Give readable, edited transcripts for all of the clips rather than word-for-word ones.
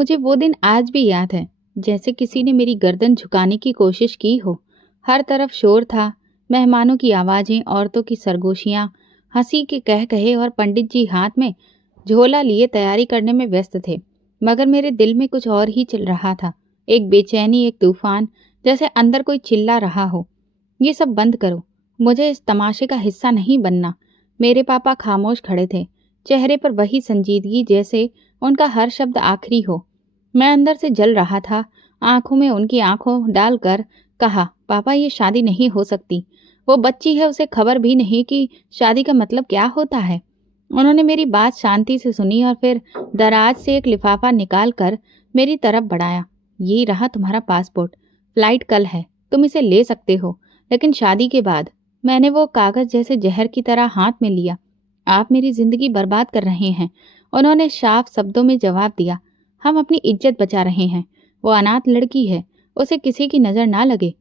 मुझे वो दिन आज भी याद है, जैसे किसी ने मेरी गर्दन झुकाने की कोशिश की हो। हर तरफ शोर था, मेहमानों की आवाज़ें, औरतों की सरगोशियाँ, हंसी के कह कहे और पंडित जी हाथ में झोला लिए तैयारी करने में व्यस्त थे। मगर मेरे दिल में कुछ और ही चल रहा था, एक बेचैनी, एक तूफान, जैसे अंदर कोई चिल्ला रहा हो, ये सब बंद करो, मुझे इस तमाशे का हिस्सा नहीं बनना। मेरे पापा खामोश खड़े थे, चेहरे पर वही संजीदगी, जैसे उनका हर शब्द आखिरी हो। मैं अंदर से जल रहा था, आंखों में उनकी आंखों डालकर कहा, पापा ये शादी नहीं हो सकती। वो बच्ची है, उसे खबर भी नहीं कि शादी का मतलब क्या होता है। उन्होंने मेरी बात शांति से सुनी और फिर दराज से एक लिफाफा निकाल कर मेरी तरफ बढ़ाया। ये रहा तुम्हारा पासपोर्ट, फ्लाइट कल है, तुम इसे ले सकते हो, लेकिन शादी के बाद। मैंने वो कागज जैसे जहर की तरह हाथ में लिया। आप मेरी जिंदगी बर्बाद कर रहे हैं, उन्होंने साफ शब्दों में जवाब दिया। हम अपनी इज्जत बचा रहे हैं। वो अनाथ लड़की है, उसे किसी की नजर ना लगे,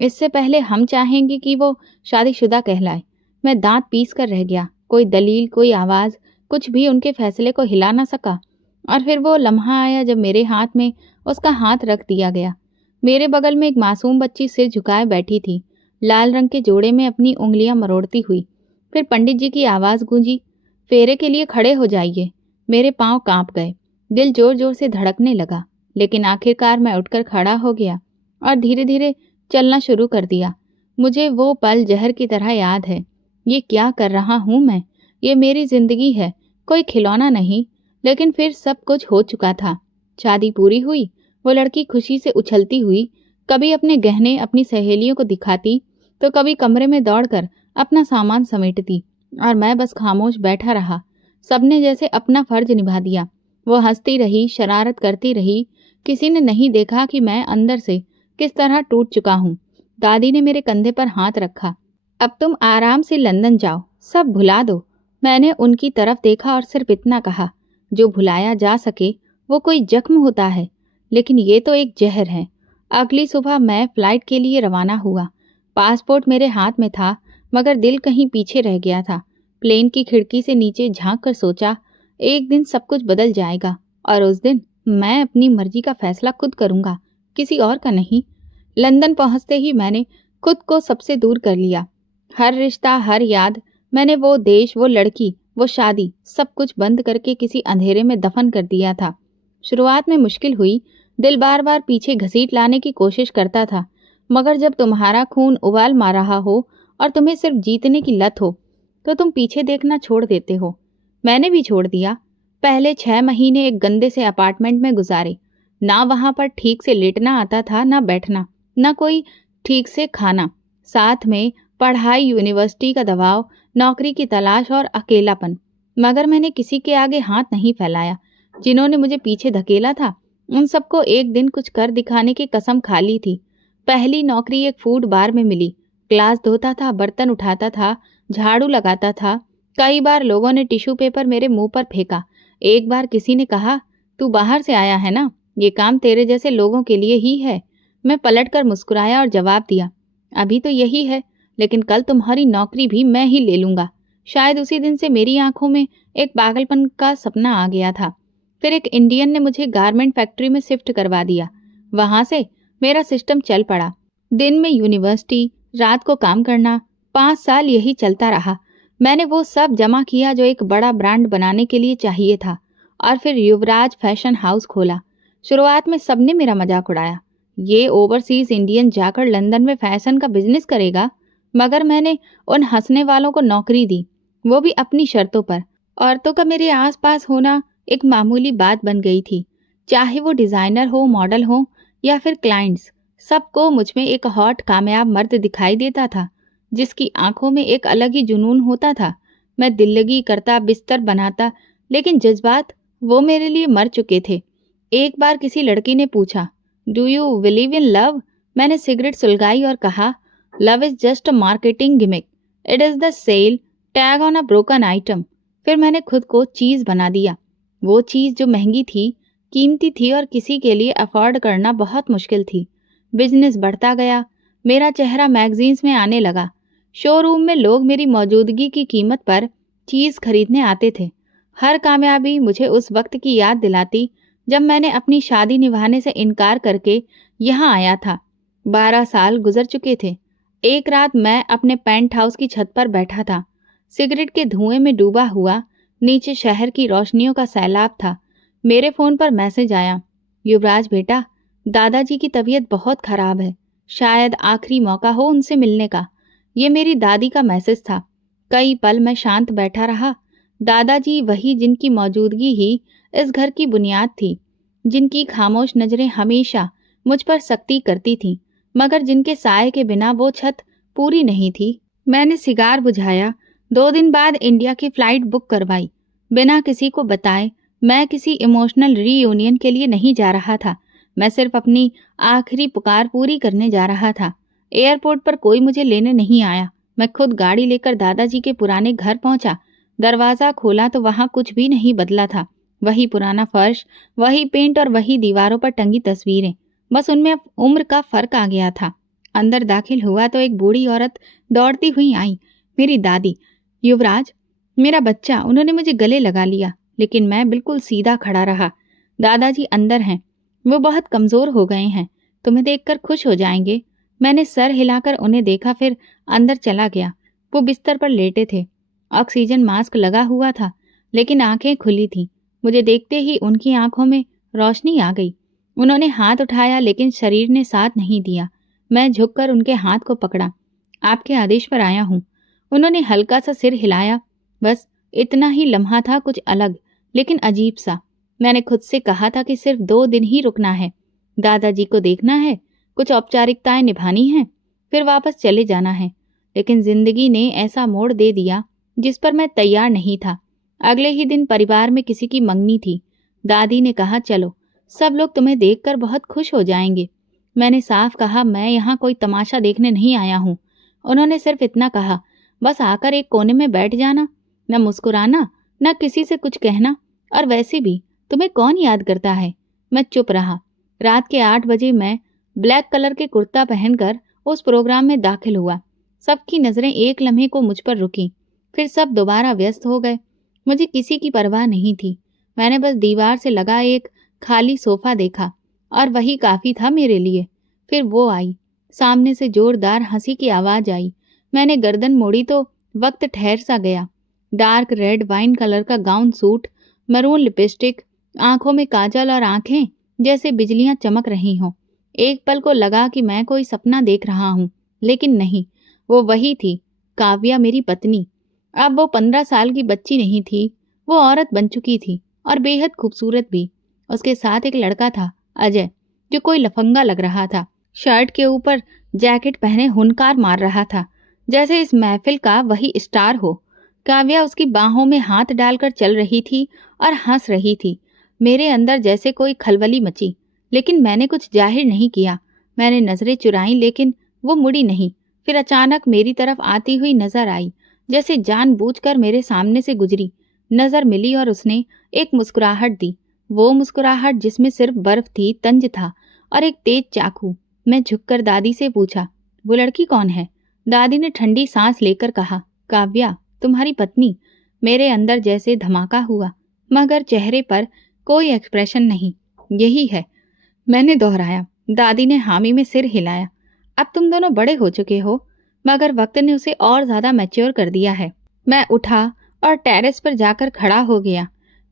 इससे पहले हम चाहेंगे कि वो शादीशुदा कहलाए। मैं दांत पीस कर रह गया, कोई दलील, कोई आवाज, कुछ भी उनके फैसले को हिला ना सका। और फिर वो लम्हा आया जब मेरे हाथ में उसका हाथ रख दिया गया। मेरे बगल में एक मासूम बच्ची सिर झुकाए बैठी थी, लाल रंग के जोड़े में अपनी उंगलियां मरोड़ती हुई। फिर पंडित जी की आवाज गूंजी, फेरे के लिए खड़े हो जाइए। मेरे पांव कांप गए, दिल जोर जोर से धड़कने लगा, लेकिन आखिरकार मैं उठकर खड़ा हो गया और धीरे धीरे चलना शुरू कर दिया। मुझे वो पल जहर की तरह याद है। ये क्या कर रहा हूं मैं? ये मेरी जिंदगी है, कोई खिलौना नहीं। लेकिन फिर सब कुछ हो चुका था। शादी पूरी हुई, वो लड़की खुशी से उछलती हुई कभी अपने गहने अपनी सहेलियों को दिखाती, तो कभी कमरे में दौड़कर अपना सामान समेटती, और मैं बस खामोश बैठा रहा। सबने जैसे अपना फर्ज निभा दिया। वो हंसती रही, शरारत करती रही। किसी ने नहीं देखा कि मैं अंदर से किस तरह टूट चुका हूँ। दादी ने मेरे कंधे पर हाथ रखा। अब तुम आराम से लंदन जाओ, सब भुला दो। मैंने उनकी तरफ देखा और सिर्फ इतना कहा, जो भुलाया जा सके वो कोई जख्म होता है, लेकिन ये तो एक जहर है। अगली सुबह मैं फ्लाइट के लिए रवाना हुआ। पासपोर्ट मेरे हाथ में था, मगर दिल कहीं पीछे रह गया था। प्लेन की खिड़की से नीचे झांक कर सोचा, एक दिन सब कुछ बदल जाएगा, और उस दिन मैं अपनी मर्जी का फैसला खुद करूंगा, किसी और का नहीं। लंदन पहुंचते ही मैंने खुद को सबसे दूर कर लिया। हर रिश्ता, हर याद, मैंने वो देश, वो लड़की, वो शादी, सब कुछ बंद करके किसी अंधेरे में दफन कर दिया था। शुरुआत में मुश्किल हुई, दिल बार बार पीछे घसीट लाने की कोशिश करता था, मगर जब तुम्हारा खून उबाल मार रहा हो और तुम्हें सिर्फ जीतने की लत हो, तो तुम पीछे देखना छोड़ देते हो। मैंने भी छोड़ दिया। पहले 6 महीने एक गंदे से अपार्टमेंट में गुजारे। ना वहां पर ठीक से लेटना आता था, ना बैठना, ना कोई ठीक से खाना। साथ में पढ़ाई, यूनिवर्सिटी का दबाव, नौकरी की तलाश और अकेलापन। मगर मैंने किसी के आगे हाथ नहीं फैलाया। जिन्होंने मुझे पीछे धकेला था, उन सबको एक दिन कुछ कर दिखाने की कसम खा ली थी। पहली नौकरी एक फूड बार में मिली। ग्लास धोता था, बर्तन उठाता था, झाड़ू लगाता था। कई बार लोगों ने टिश्यू पेपर मेरे मुंह पर फेंका। एक बार किसी ने कहा, तू बाहर से आया है ना, ये काम तेरे जैसे लोगों के लिए ही है। मैं पलटकर मुस्कुराया और जवाब दिया, अभी तो यही है, लेकिन कल तुम्हारी नौकरी भी मैं ही ले लूंगा। शायद उसी दिन से मेरी आंखों में एक पागलपन का सपना आ गया था। फिर एक इंडियन ने मुझे गारमेंट फैक्ट्री में शिफ्ट करवा दिया। वहां से मेरा सिस्टम चल पड़ा। दिन में यूनिवर्सिटी, रात को काम करना। 5 साल यही चलता रहा। मैंने वो सब जमा किया जो एक बड़ा ब्रांड बनाने के लिए चाहिए था, और फिर युवराज फैशन हाउस खोला। शुरुआत में सबने मेरा मजाक उड़ाया, ये ओवरसीज इंडियन जाकर लंदन में फैशन का बिजनेस करेगा। मगर मैंने उन हंसने वालों को नौकरी दी, वो भी अपनी शर्तों पर। औरतों का मेरे आसपास होना एक मामूली बात बन गई थी। चाहे वो डिजाइनर हो, मॉडल हो, या फिर क्लाइंट्स, सबको मुझ में एक हॉट कामयाब मर्द दिखाई देता था, जिसकी आंखों में एक अलग ही जुनून होता था। मैं दिल्लगी करता, बिस्तर बनाता, लेकिन जज्बात वो मेरे लिए मर चुके थे। एक बार किसी लड़की ने पूछा, do you believe in love? मैंने सिगरेट सुलगाई और कहा, love is just a marketing gimmick, it is the sale tag on a broken item. फिर मैंने खुद को चीज बना दिया, वो चीज जो महंगी थी, कीमती थी और किसी के लिए अफोर्ड करना बहुत मुश्किल थी। बिजनेस बढ़ता गया, मेरा चेहरा मैगजीन्स में आने लगा। शोरूम में लोग मेरी मौजूदगी की कीमत पर चीज खरीदने आते थे। हर कामयाबी मुझे उस वक्त की याद दिलाती जब मैंने अपनी शादी निभाने से इनकार करके यहाँ आया था। 12 साल गुजर चुके थे। एक रात मैं अपने पेंट हाउस की छत पर बैठा था, सिगरेट के धुएं में डूबा हुआ। नीचे शहर की रोशनियों का सैलाब था। मेरे फोन पर मैसेज आया, युवराज बेटा, दादाजी की तबीयत बहुत खराब है, शायद आखिरी मौका हो उनसे मिलने का। ये मेरी दादी का मैसेज था। कई पल मैं शांत बैठा रहा। दादाजी वही जिनकी मौजूदगी ही इस घर की बुनियाद थी, जिनकी खामोश नजरें हमेशा मुझ पर सख्ती करती थीं, मगर जिनके साए के बिना वो छत पूरी नहीं थी। मैंने सिगार बुझाया। 2 दिन बाद इंडिया की फ्लाइट बुक करवाई। बिना किसी को बताए मैं किसी इमोशनल रीयूनियन के लिए नहीं जा रहा था। मैं सिर्फ अपनी आखिरी पुकार पूरी करने जा रहा था। एयरपोर्ट पर कोई मुझे लेने नहीं आया। मैं खुद गाड़ी लेकर दादाजी के पुराने घर पहुंचा। दरवाजा खोला तो वहां कुछ भी नहीं बदला था। वही पुराना फर्श, वही पेंट और वही दीवारों पर टंगी तस्वीरें। बस उनमें अब उम्र का फर्क आ गया था। अंदर दाखिल हुआ तो एक बूढ़ी औरत दौड़ती हुई आई। मेरी दादी। युवराज, मेरा बच्चा। उन्होंने मुझे गले लगा लिया, लेकिन मैं बिल्कुल सीधा खड़ा रहा। दादाजी अंदर हैं, वो बहुत कमजोर हो गए हैं, तुम्हें देखकर खुश हो जाएंगे। मैंने सर हिलाकर उन्हें देखा, फिर अंदर चला गया। वो बिस्तर पर लेटे थे। ऑक्सीजन मास्क लगा हुआ था, लेकिन आंखें खुली थीं। मुझे देखते ही उनकी आंखों में रोशनी आ गई। उन्होंने हाथ उठाया, लेकिन शरीर ने साथ नहीं दिया। मैं झुककर उनके हाथ को पकड़ा। आपके आदेश पर आया हूं। उन्होंने हल्का सा सिर हिलाया। बस इतना ही लम्हा था, कुछ अलग लेकिन अजीब सा। मैंने खुद से कहा था कि सिर्फ 2 दिन ही रुकना है, दादाजी को देखना है, कुछ औपचारिकताएं निभानी हैं, फिर वापस चले जाना है। लेकिन जिंदगी ने ऐसा मोड़ दे दिया जिस पर मैं तैयार नहीं था। अगले ही दिन परिवार में किसी की मंगनी थी। दादी ने कहा, चलो, सब लोग तुम्हें देखकर बहुत खुश हो जाएंगे। मैंने साफ कहा, मैं यहाँ कोई तमाशा देखने नहीं आया हूँ। उन्होंने सिर्फ इतना कहा, बस आकर एक कोने में बैठ जाना, न मुस्कुराना, न किसी से कुछ कहना, और वैसे भी तुम्हें कौन याद करता है। मैं चुप रहा। रात के 8 बजे मैं ब्लैक कलर के कुर्ता पहनकर उस प्रोग्राम में दाखिल हुआ। सबकी नजरें एक लम्हे को मुझ पर रुकी, फिर सब दोबारा व्यस्त हो गए। मुझे किसी की परवाह नहीं थी। मैंने बस दीवार से लगा एक खाली सोफा देखा, और वही काफी था मेरे लिए। फिर वो आई। सामने से जोरदार हंसी की आवाज आई। मैंने गर्दन मोड़ी तो वक्त ठहर सा गया। डार्क रेड वाइन कलर का गाउन सूट, मरून लिपस्टिक, आंखों में काजल, और आंखें जैसे बिजलियां चमक रही हों। एक पल को लगा कि मैं कोई सपना देख रहा हूं, लेकिन नहीं, वो वही थी, काव्या, मेरी पत्नी। अब वो 15 साल की बच्ची नहीं थी, वो औरत बन चुकी थी, और बेहद खूबसूरत भी। उसके साथ एक लड़का था, अजय, जो कोई लफंगा लग रहा था। शर्ट के ऊपर जैकेट पहने हुनकार मार रहा था, जैसे इस महफिल का वही स्टार हो। काव्या उसकी बाहों में हाथ डालकर चल रही थी और हंस रही थी। मेरे अंदर जैसे कोई खलबली मची, लेकिन मैंने कुछ जाहिर नहीं किया। मैंने नजरें चुराई, लेकिन वो मुड़ी नहीं। फिर अचानक मेरी तरफ आती हुई नजर आई, जैसे जानबूझकर मेरे सामने से गुजरी। नजर मिली और उसने एक मुस्कुराहट दी, वो मुस्कुराहट जिसमें सिर्फ बर्फ थी, तंज था, और एक तेज चाकू। मैं झुककर दादी से पूछा, वो लड़की कौन है? दादी ने ठंडी सांस लेकर कहा, काव्या, तुम्हारी पत्नी। मेरे अंदर जैसे धमाका हुआ, मगर चेहरे पर कोई एक्सप्रेशन नहीं। यही है, मैंने दोहराया। दादी ने हामी में सिर हिलाया। अब तुम दोनों बड़े हो चुके हो, मगर वक्त ने उसे और ज्यादा मैच्योर कर दिया है। मैं उठा और टेरेस पर जाकर खड़ा हो गया।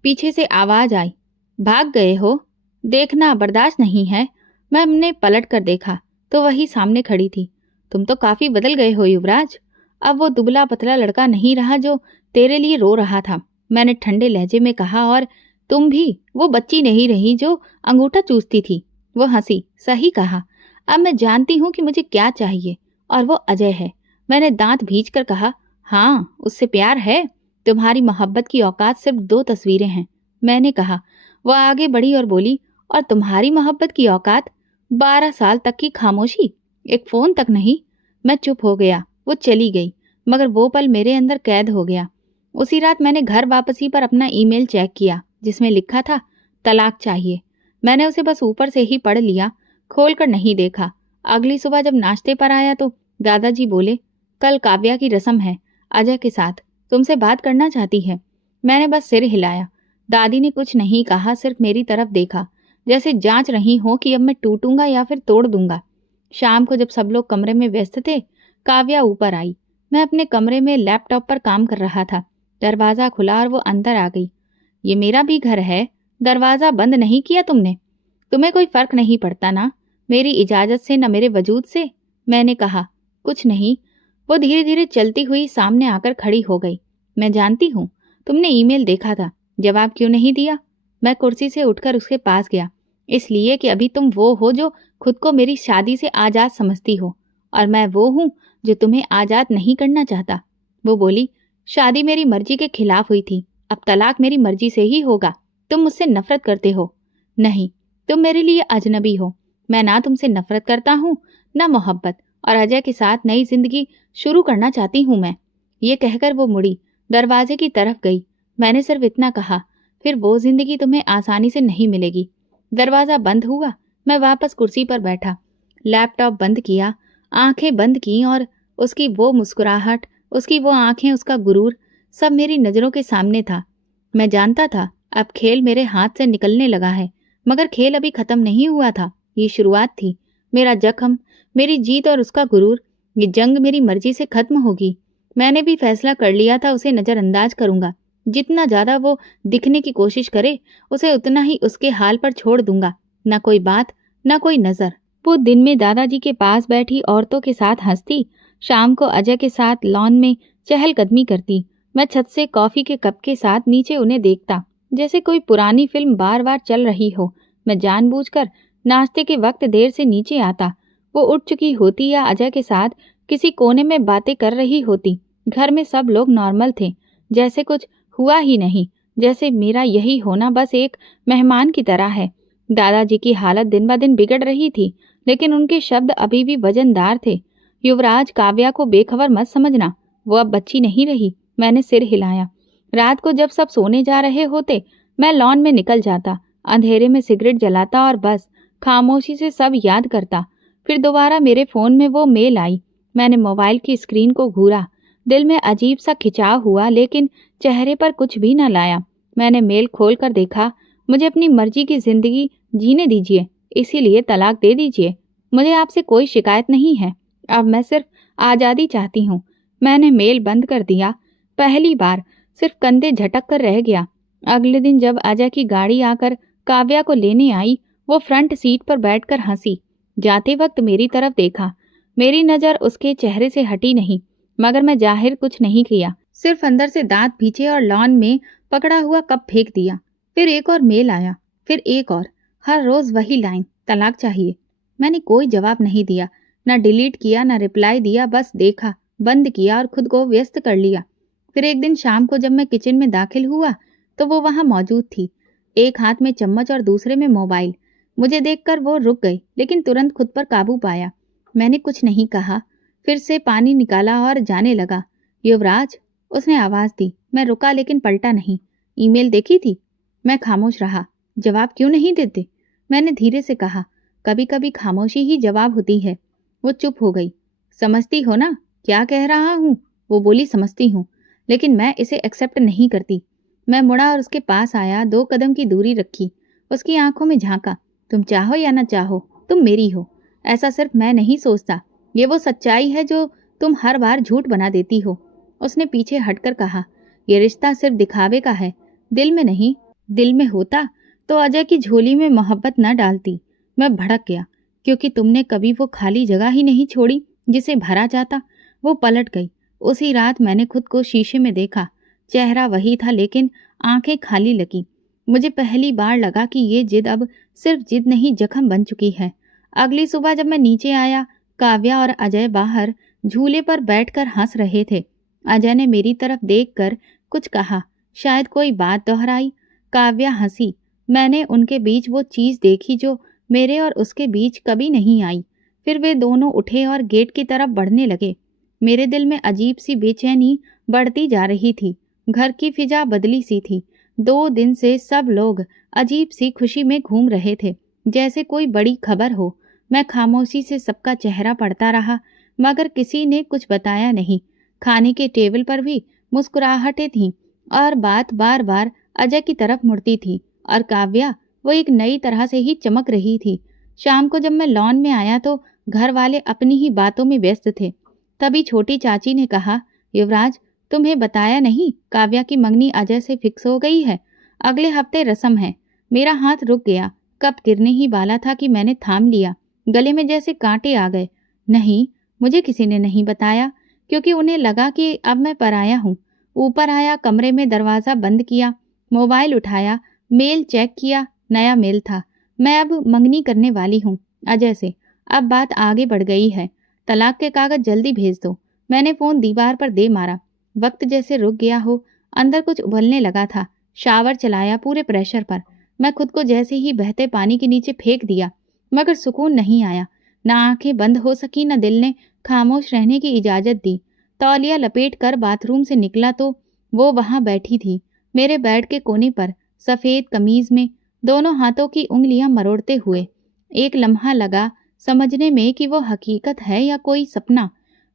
पीछे से आवाज आई, भाग गए हो? देखना बर्दाश्त नहीं है। मैंने पलट कर देखा तो वही सामने खड़ी थी। तुम तो काफी बदल गए हो युवराज। अब वो दुबला पतला लड़का नहीं रहा जो तेरे लिए रो रहा था, मैंने ठंडे लहजे में कहा। और तुम भी वो बच्ची नहीं रही जो अंगूठा चूसती थी। वो हंसी। सही कहा। अब मैं जानती हूँ कि मुझे क्या चाहिए, और वो अजय है। मैंने दांत भींच कर कहा, हाँ, उससे प्यार है। तुम्हारी मोहब्बत की औकात सिर्फ 2 तस्वीरें हैं, मैंने कहा। वह आगे बढ़ी और बोली, और तुम्हारी मोहब्बत की औकात 12 साल तक की खामोशी, एक फोन तक नहीं। मैं चुप हो गया। वो चली गई, मगर वो पल मेरे अंदर कैद हो गया। उसी रात मैंने घर वापसी पर अपना ईमेल चेक किया, जिसमें लिखा था, तलाक चाहिए। मैंने उसे बस ऊपर से ही पढ़ लिया, खोलकर नहीं देखा। अगली सुबह जब नाश्ते पर आया तो दादाजी बोले, कल काव्या की रस्म है, अजय के साथ, तुमसे बात करना चाहती है। मैंने बस सिर हिलाया। दादी ने कुछ नहीं कहा, सिर्फ मेरी तरफ देखा, जैसे जांच रही हो कि अब मैं टूटूंगा या फिर तोड़ दूंगा। शाम को जब सब लोग कमरे में व्यस्त थे, काव्या ऊपर आई। मैं अपने कमरे में लैपटॉप पर काम कर रहा था। दरवाजा खुला और वो अंदर आ गई। ये मेरा भी घर है, दरवाजा बंद नहीं किया तुमने? तुम्हें कोई फर्क नहीं पड़ता ना, मेरी इजाजत से न मेरे वजूद से? मैंने कहा, कुछ नहीं। वो धीरे धीरे चलती हुई सामने आकर खड़ी हो गई। मैं जानती हूँ तुमने ईमेल देखा था, जवाब क्यों नहीं दिया? मैं कुर्सी से उठकर उसके पास गया। इसलिए कि अभी तुम वो हो जो खुद को मेरी शादी से आजाद समझती हो, और मैं वो हूँ जो तुम्हें आजाद नहीं करना चाहता। वो बोली, शादी मेरी मर्जी के खिलाफ हुई थी, अब तलाक मेरी मर्जी से ही होगा। तुम मुझसे नफरत करते हो? नहीं, तुम मेरे लिए अजनबी हो। मैं ना तुमसे नफरत करता हूँ, ना मोहब्बत, और अजय के साथ नई जिंदगी शुरू करना चाहती हूँ मैं। ये कहकर वो मुड़ी, दरवाजे की तरफ गई। मैंने सिर्फ इतना कहा, फिर वो जिंदगी तुम्हें आसानी से नहीं मिलेगी। दरवाजा बंद हुआ। मैं वापस कुर्सी पर बैठा, लैपटॉप बंद किया, आंखें बंद की, और उसकी वो मुस्कुराहट, उसकी वो आंखें, उसका गुरूर, सब मेरी नजरों के सामने था। मैं जानता था अब खेल मेरे हाथ से निकलने लगा है, मगर खेल अभी खत्म नहीं हुआ था। ये शुरुआत थी। मेरा जख्म, मेरी जीत और उसका गुरूर, ये जंग मेरी मर्जी से खत्म होगी। मैंने भी फैसला कर लिया था, उसे नजरअंदाज करूंगा। जितना ज्यादा वो दिखने की कोशिश करे, उसे उतना ही उसके हाल पर छोड़ दूंगा। न कोई बात, न कोई नजर। वो दिन में दादाजी के पास बैठी औरतों के साथ हंसती, शाम को अजय के साथ लॉन में चहलकदमी करती। मैं छत से कॉफी के कप के साथ नीचे उन्हें देखता, जैसे कोई पुरानी फिल्म बार बार चल रही हो। मैं जानबूझकर नाश्ते के वक्त देर से नीचे आता। वो उठ चुकी होती या अजय के साथ किसी कोने में बातें कर रही होती। घर में सब लोग नॉर्मल थे, जैसे कुछ हुआ ही नहीं, जैसे मेरा यही होना बस एक मेहमान की तरह है। दादाजी की हालत दिन ब दिन बिगड़ रही थी, लेकिन उनके शब्द अभी भी वजनदार थे। युवराज, काव्या को बेखबर मत समझना, वो अब बच्ची नहीं रही। मैंने सिर हिलाया। रात को जब सब सोने जा रहे होते, मैं लॉन में निकल जाता, अंधेरे में सिगरेट जलाता और बस खामोशी से सब याद करता। फिर दोबारा मेरे फोन में वो मेल आई। मैंने मोबाइल की स्क्रीन को घूरा। दिल में अजीब सा खिंचाव हुआ, लेकिन चेहरे पर कुछ भी न लाया। मैंने मेल खोल कर देखा। मुझे अपनी मर्जी की जिंदगी जीने दीजिए, इसीलिए तलाक दे दीजिए। मुझे आपसे कोई शिकायत नहीं है, अब मैं सिर्फ आज़ादी चाहती हूँ। मैंने मेल बंद कर दिया। पहली बार सिर्फ कंधे झटक कर रह गया। अगले दिन जब अजय की गाड़ी आकर काव्या को लेने आई, वो फ्रंट सीट पर बैठकर हंसी। जाते वक्त मेरी तरफ देखा। मेरी नज़र उसके चेहरे से हटी नहीं, मगर मैं जाहिर कुछ नहीं किया, सिर्फ अंदर से दांत भींचे और लॉन में पकड़ा हुआ कप फेंक दिया। फिर एक और मेल आया, फिर एक और, हर रोज वही लाइन, तलाक चाहिए। मैंने कोई जवाब नहीं दिया, न डिलीट किया, न रिप्लाई दिया, बस देखा, बंद किया और खुद को व्यस्त कर लिया। फिर एक दिन शाम को जब मैं किचन में दाखिल हुआ, तो वो वहां मौजूद थी, एक हाथ में चम्मच और दूसरे में मोबाइल। मुझे देखकर वो रुक गई, लेकिन तुरंत खुद पर काबू पाया। मैंने कुछ नहीं कहा, फिर से पानी निकाला और जाने लगा। युवराज, उसने आवाज दी। मैं रुका, लेकिन पलटा नहीं। ईमेल देखी थी? मैं खामोश रहा। जवाब क्यों नहीं देते? मैंने धीरे से कहा। कभी कभी खामोशी ही जवाब होती है। वो चुप हो गई। समझती हो ना क्या कह रहा हूँ? वो बोली, समझती हूँ, लेकिन मैं इसे एक्सेप्ट नहीं करती। मैं मुड़ा और उसके पास आया, 2 कदम की दूरी रखी, उसकी आंखों में झांका। तुम चाहो या ना चाहो, तुम मेरी हो। ऐसा सिर्फ मैं नहीं सोचता, ये वो सच्चाई है जो तुम हर बार झूठ बना देती हो। उसने पीछे हटकर कहा, ये रिश्ता सिर्फ दिखावे का है, दिल में नहीं। दिल में होता तो अजय की झोली में मोहब्बत न डालती। मैं भड़क गया, क्योंकि तुमने कभी वो खाली जगह ही नहीं छोड़ी जिसे भरा जाता। वो पलट गई। उसी रात मैंने खुद को शीशे में देखा। चेहरा वही था, लेकिन आंखें खाली लगी। मुझे पहली बार लगा कि ये जिद अब सिर्फ जिद नहीं, जख्म बन चुकी है। अगली सुबह जब मैं नीचे आया, काव्या और अजय बाहर झूले पर बैठकर हंस रहे थे। अजय ने मेरी तरफ देखकर कुछ कहा, शायद कोई बात दोहराई। काव्या हंसी। मैंने उनके बीच वो चीज देखी जो मेरे और उसके बीच कभी नहीं आई। फिर वे दोनों उठे और गेट की तरफ बढ़ने लगे। मेरे दिल में अजीब सी बेचैनी बढ़ती जा रही थी। घर की फिजा बदली सी थी। 2 दिन से सब लोग अजीब सी खुशी में घूम रहे थे, जैसे कोई बड़ी खबर हो। मैं खामोशी से सबका चेहरा पढ़ता रहा, मगर किसी ने कुछ बताया नहीं। खाने के टेबल पर भी मुस्कुराहटें थीं और बात बार बार अजय की तरफ मुड़ती थी और काव्या वो एक नई तरह से ही चमक रही थी। शाम को जब मैं लॉन में आया तो घर वाले अपनी ही बातों में व्यस्त थे। तभी छोटी चाची ने कहा, युवराज तुम्हें बताया नहीं, काव्या की मंगनी अजय से फिक्स हो गई है। अगले हफ्ते रस्म है। मेरा हाथ रुक गया, कप गिरने ही वाला था कि मैंने थाम लिया। गले में जैसे कांटे आ गए। नहीं, मुझे किसी ने नहीं बताया, क्योंकि उन्हें लगा कि अब मैं पराया हूँ। ऊपर आया, कमरे में दरवाज़ा बंद किया, मोबाइल उठाया, मेल चेक किया। नया मेल था। मैं अब मंगनी करने वाली हूँ अजय से। अब बात आगे बढ़ गई है। तलाक के कागज जल्दी भेज दो। मैंने फ़ोन दीवार पर दे मारा। वक्त जैसे रुक गया हो, अंदर कुछ उबलने लगा था। शावर चलाया पूरे प्रेशर पर। मैं खुद को जैसे ही बहते पानी के नीचे फेंक दिया, मगर सुकून नहीं आया। ना आंखें बंद हो सकी, न दिल ने खामोश रहने की इजाज़त दी। तौलिया लपेट कर बाथरूम से निकला तो वो वहाँ बैठी थी, मेरे बेड के कोने पर, सफ़ेद कमीज़ में, दोनों हाथों की उंगलियां मरोड़ते हुए। एक लम्हा लगा समझने में कि वो हकीकत है या कोई सपना।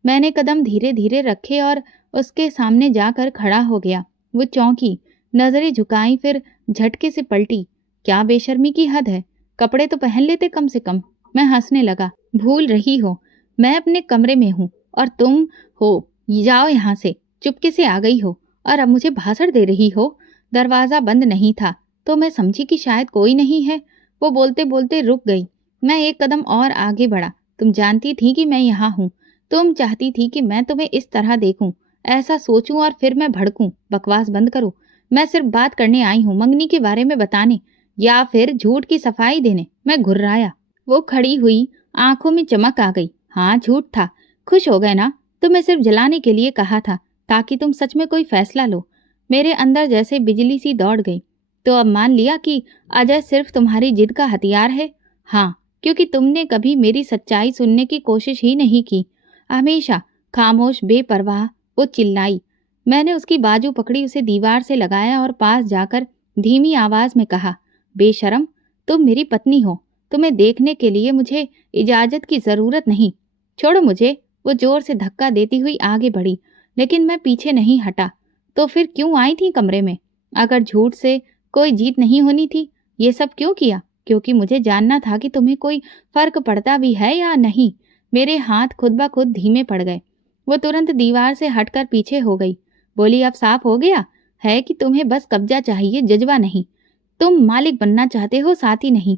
मैंने कदम धीरे धीरे रखे और उसके सामने जाकर खड़ा हो गया। वो चौंकी, नजरें झुकाई, फिर झटके से पलटी। क्या बेशर्मी की हद है, कपड़े तो पहन लेते कम से कम। मैं हंसने लगा। भूल रही हो, मैं अपने कमरे में हूँ और तुम हो, जाओ यहाँ से। चुपके से आ गई हो और अब मुझे भाषण दे रही हो। दरवाज़ा बंद नहीं था तो मैं समझी कि शायद कोई नहीं है। वो बोलते बोलते रुक गई। मैं एक कदम और आगे बढ़ा। तुम जानती थी कि मैं यहाँ हूँ। तुम चाहती थी कि मैं तुम्हें इस तरह देखूं, ऐसा सोचूं और फिर मैं भड़कूं। बकवास बंद करो। मैं सिर्फ बात करने आई हूँ, मंगनी के बारे में बताने या फिर झूठ की सफाई देने। मैं घुर्राया। वो खड़ी हुई, आंखों में चमक आ गई। हाँ, झूठ था। खुश हो गए ना? तुम्हें सिर्फ जलाने के लिए कहा था, ताकि तुम सच में कोई फैसला लो। मेरे अंदर जैसे बिजली सी दौड़ गई। तो अब मान लिया कि अजय सिर्फ तुम्हारी जिद का हथियार है? हाँ, क्योंकि तुमने कभी मेरी सच्चाई सुनने की कोशिश ही नहीं की। हमेशा खामोश, बेपरवाह। वो चिल्लाई। मैंने उसकी बाजू पकड़ी, उसे दीवार से लगाया और पास जाकर धीमी आवाज में कहा, बेशरम, तुम मेरी पत्नी हो। तुम्हें देखने के लिए मुझे इजाजत की जरूरत नहीं। छोड़ो मुझे। वो जोर से धक्का देती हुई आगे बढ़ी, लेकिन मैं पीछे नहीं हटा। तो फिर क्यों आई थी कमरे में? अगर झूठ से कोई जीत नहीं होनी थी, ये सब क्यों किया? क्योंकि मुझे जानना था कि तुम्हें कोई फर्क पड़ता भी है या नहीं। मेरे हाथ खुद ब खुद धीमे पड़ गए। वो तुरंत दीवार से हटकर पीछे हो गई। बोली, अब साफ हो गया है कि तुम्हें बस कब्जा चाहिए, जज्बा नहीं। तुम मालिक बनना चाहते हो, साथी नहीं।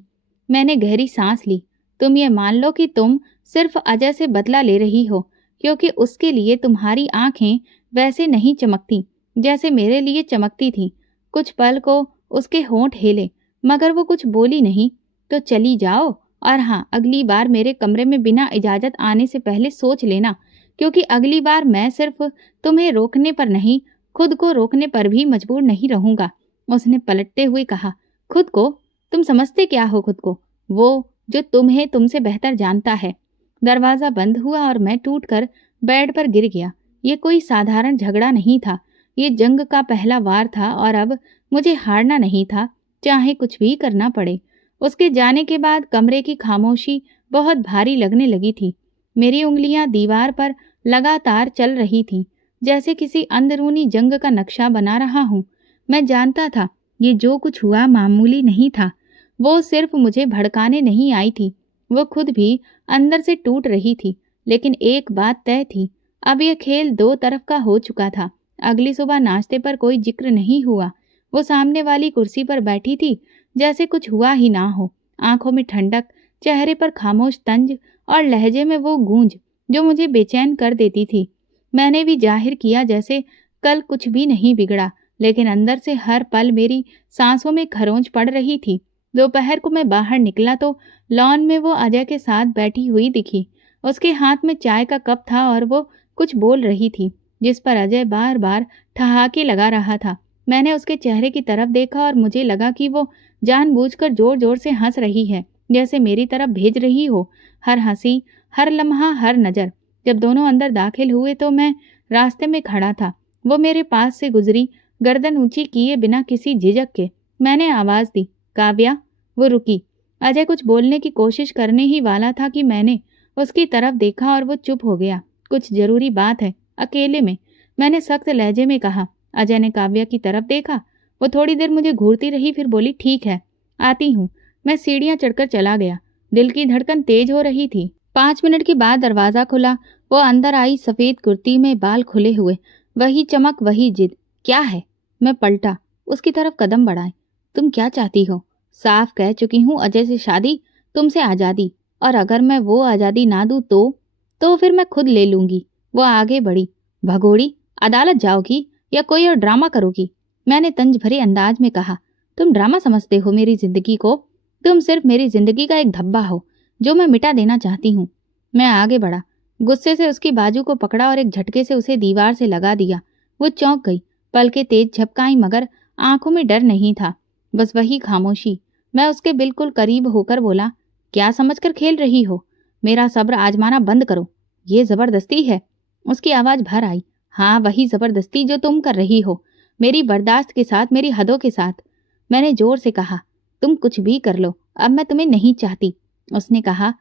मैंने गहरी सांस ली। तुम ये मान लो कि तुम सिर्फ अजय से बदला ले रही हो, क्योंकि उसके लिए तुम्हारी आंखें वैसे नहीं चमकती जैसे मेरे लिए चमकती थी। कुछ पल को उसके होंठ हिले, मगर वो कुछ बोली नहीं। तो चली जाओ, और हाँ, अगली बार मेरे कमरे में बिना इजाजत आने से पहले सोच लेना, क्योंकि अगली बार मैं सिर्फ तुम्हें रोकने पर नहीं, खुद को रोकने पर भी मजबूर नहीं रहूंगा। उसने पलटते हुए कहा, खुद को? तुम समझते क्या हो खुद को? वो जो तुम्हें तुमसे बेहतर जानता है। दरवाजा बंद हुआ और मैं टूटकर बेड पर गिर गया। ये कोई साधारण झगड़ा नहीं था, ये जंग का पहला वार था और अब मुझे हारना नहीं था, चाहे कुछ भी करना पड़े। उसके जाने के बाद कमरे की खामोशी बहुत भारी लगने लगी थी। मेरी उंगलियां दीवार पर लगातार चल रही थीं, जैसे किसी अंदरूनी जंग का नक्शा बना रहा हूँ। मैं जानता था ये जो कुछ हुआ मामूली नहीं था। वो सिर्फ मुझे भड़काने नहीं आई थी, वो खुद भी अंदर से टूट रही थी। लेकिन एक बात तय थी, अब यह खेल दो तरफ का हो चुका था। अगली सुबह नाश्ते पर कोई जिक्र नहीं हुआ। वो सामने वाली कुर्सी पर बैठी थी, जैसे कुछ हुआ ही ना हो। आंखों में ठंडक, चेहरे पर खामोश तंज और लहजे में वो गूंज जो मुझे बेचैन कर देती थी। मैंने भी जाहिर किया जैसे कल कुछ भी नहीं बिगड़ा, लेकिन अंदर से हर पल मेरी सांसों में खरोंच पड़ रही थी। दोपहर को मैं बाहर निकला तो लॉन में वो अजय के साथ बैठी हुई दिखी। उसके हाथ में चाय का कप था और वो कुछ बोल रही थी, जिस पर अजय बार बार ठहाके लगा रहा था। मैंने उसके चेहरे की तरफ देखा और मुझे लगा कि वो जानबूझकर जोर जोर से हंस रही है, जैसे मेरी तरफ भेज रही हो हर हंसी, हर लम्हा, हर नज़र। जब दोनों अंदर दाखिल हुए तो मैं रास्ते में खड़ा था। वो मेरे पास से गुजरी, गर्दन ऊंची किए बिना किसी झिझक के। मैंने आवाज़ दी, काव्या। वो रुकी। अजय कुछ बोलने की कोशिश करने ही वाला था कि मैंने उसकी तरफ देखा और वो चुप हो गया। कुछ जरूरी बात है, अकेले में, मैंने सख्त लहजे में कहा। अजय ने काव्या की तरफ देखा। वो थोड़ी देर मुझे घूरती रही, फिर बोली, ठीक है, आती हूँ। मैं सीढ़ियाँ चढ़कर चला गया। दिल की धड़कन तेज हो रही थी। 5 मिनट के बाद दरवाज़ा खुला। वो अंदर आई, सफ़ेद कुर्ती में, बाल खुले हुए, वही चमक, वही जिद। क्या है? मैं पलटा, उसकी तरफ कदम बढ़ाए। तुम क्या चाहती हो? साफ कह चुकी हूँ, अजय से शादी, तुमसे आज़ादी। और अगर मैं वो आज़ादी ना दूँ तो फिर मैं खुद ले लूँगी। वो आगे बढ़ी। भगोड़ी, अदालत जाओगी या कोई और ड्रामा करोगी? मैंने तंज भरे अंदाज में कहा। तुम ड्रामा समझते हो मेरी जिंदगी को? तुम सिर्फ मेरी जिंदगी का एक धब्बा हो जो मैं मिटा देना चाहती हूँ। मैं आगे बढ़ा, गुस्से से उसकी बाजू को पकड़ा और एक झटके से उसे दीवार से लगा दिया। वो चौंक गई, पलकें तेज झपकाई, मगर आंखों में डर नहीं था, बस वही खामोशी। मैं उसके बिल्कुल करीब होकर बोला, क्या समझकर खेल रही हो? मेरा सब्र आजमाना बंद करो। ये जबरदस्ती है। उसकी आवाज भर आई। हाँ, वही जबरदस्ती जो तुम कर रही हो, मेरी बर्दाश्त के साथ, मेरी हदों के साथ। मैंने जोर से कहा, तुम कुछ भी कर लो, अब मैं तुम्हें नहीं चाहती। उसने कहा,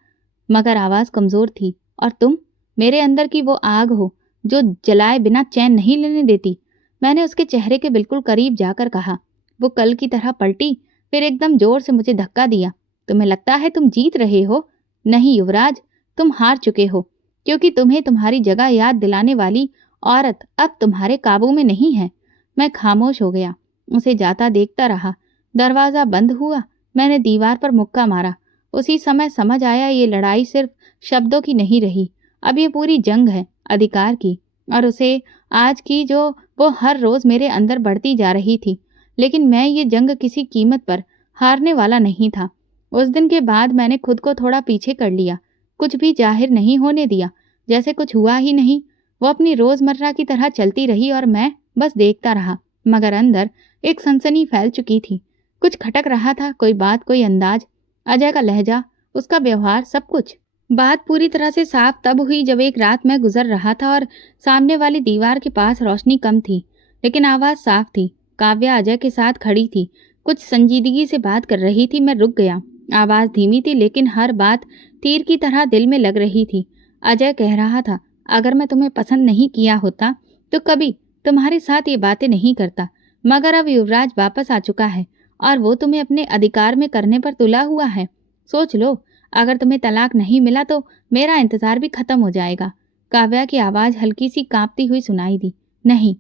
मगर आवाज कमजोर थी। और तुम मेरे अंदर की वो आग हो जो जलाए बिना चैन नहीं लेने देती। मैंने उसके चेहरे के बिल्कुल करीब जाकर कहा। वो कल की तरह पलटी, फिर एकदम जोर से मुझे धक्का दिया। तुम्हें लगता है तुम जीत रहे हो? नहीं युवराज, तुम हार चुके हो, क्योंकि तुम्हें तुम्हारी जगह याद दिलाने वाली औरत अब तुम्हारे काबू में नहीं है। मैं खामोश हो गया, उसे जाता देखता रहा। दरवाजा बंद हुआ। मैंने दीवार पर मुक्का मारा। उसी समय समझ आया, ये लड़ाई सिर्फ शब्दों की नहीं रही, अब ये पूरी जंग है, अधिकार की। और उसे आज की, जो वो हर रोज मेरे अंदर बढ़ती जा रही थी। लेकिन मैं ये जंग किसी कीमत पर हारने वाला नहीं था। उस दिन के बाद मैंने खुद को थोड़ा पीछे कर लिया, कुछ भी जाहिर नहीं होने दिया, जैसे कुछ हुआ ही नहीं। वो अपनी रोजमर्रा की तरह चलती रही और मैं बस देखता रहा, मगर अंदर एक सनसनी फैल चुकी थी। कुछ खटक रहा था, कोई बात, कोई अंदाज, अजय का लहजा, उसका व्यवहार, सब कुछ। बात पूरी तरह से साफ तब हुई जब एक रात मैं गुजर रहा था और सामने वाली दीवार के पास रोशनी कम थी, लेकिन आवाज साफ थी। काव्या अजय के साथ खड़ी थी, कुछ संजीदगी से बात कर रही थी। मैं रुक गया। आवाज धीमी थी, लेकिन हर बात तीर की तरह दिल में लग रही थी। अजय कह रहा था, अगर मैं तुम्हें पसंद नहीं किया होता तो कभी तुम्हारे साथ ये बातें नहीं करता, मगर अब युवराज वापस आ चुका है और वो तुम्हें अपने अधिकार में करने पर तुला हुआ है। सोच लो, अगर तुम्हें तलाक नहीं मिला तो मेरा इंतजार भी खत्म हो जाएगा। काव्या की आवाज हल्की सी कांपती हुई सुनाई दी। नहीं,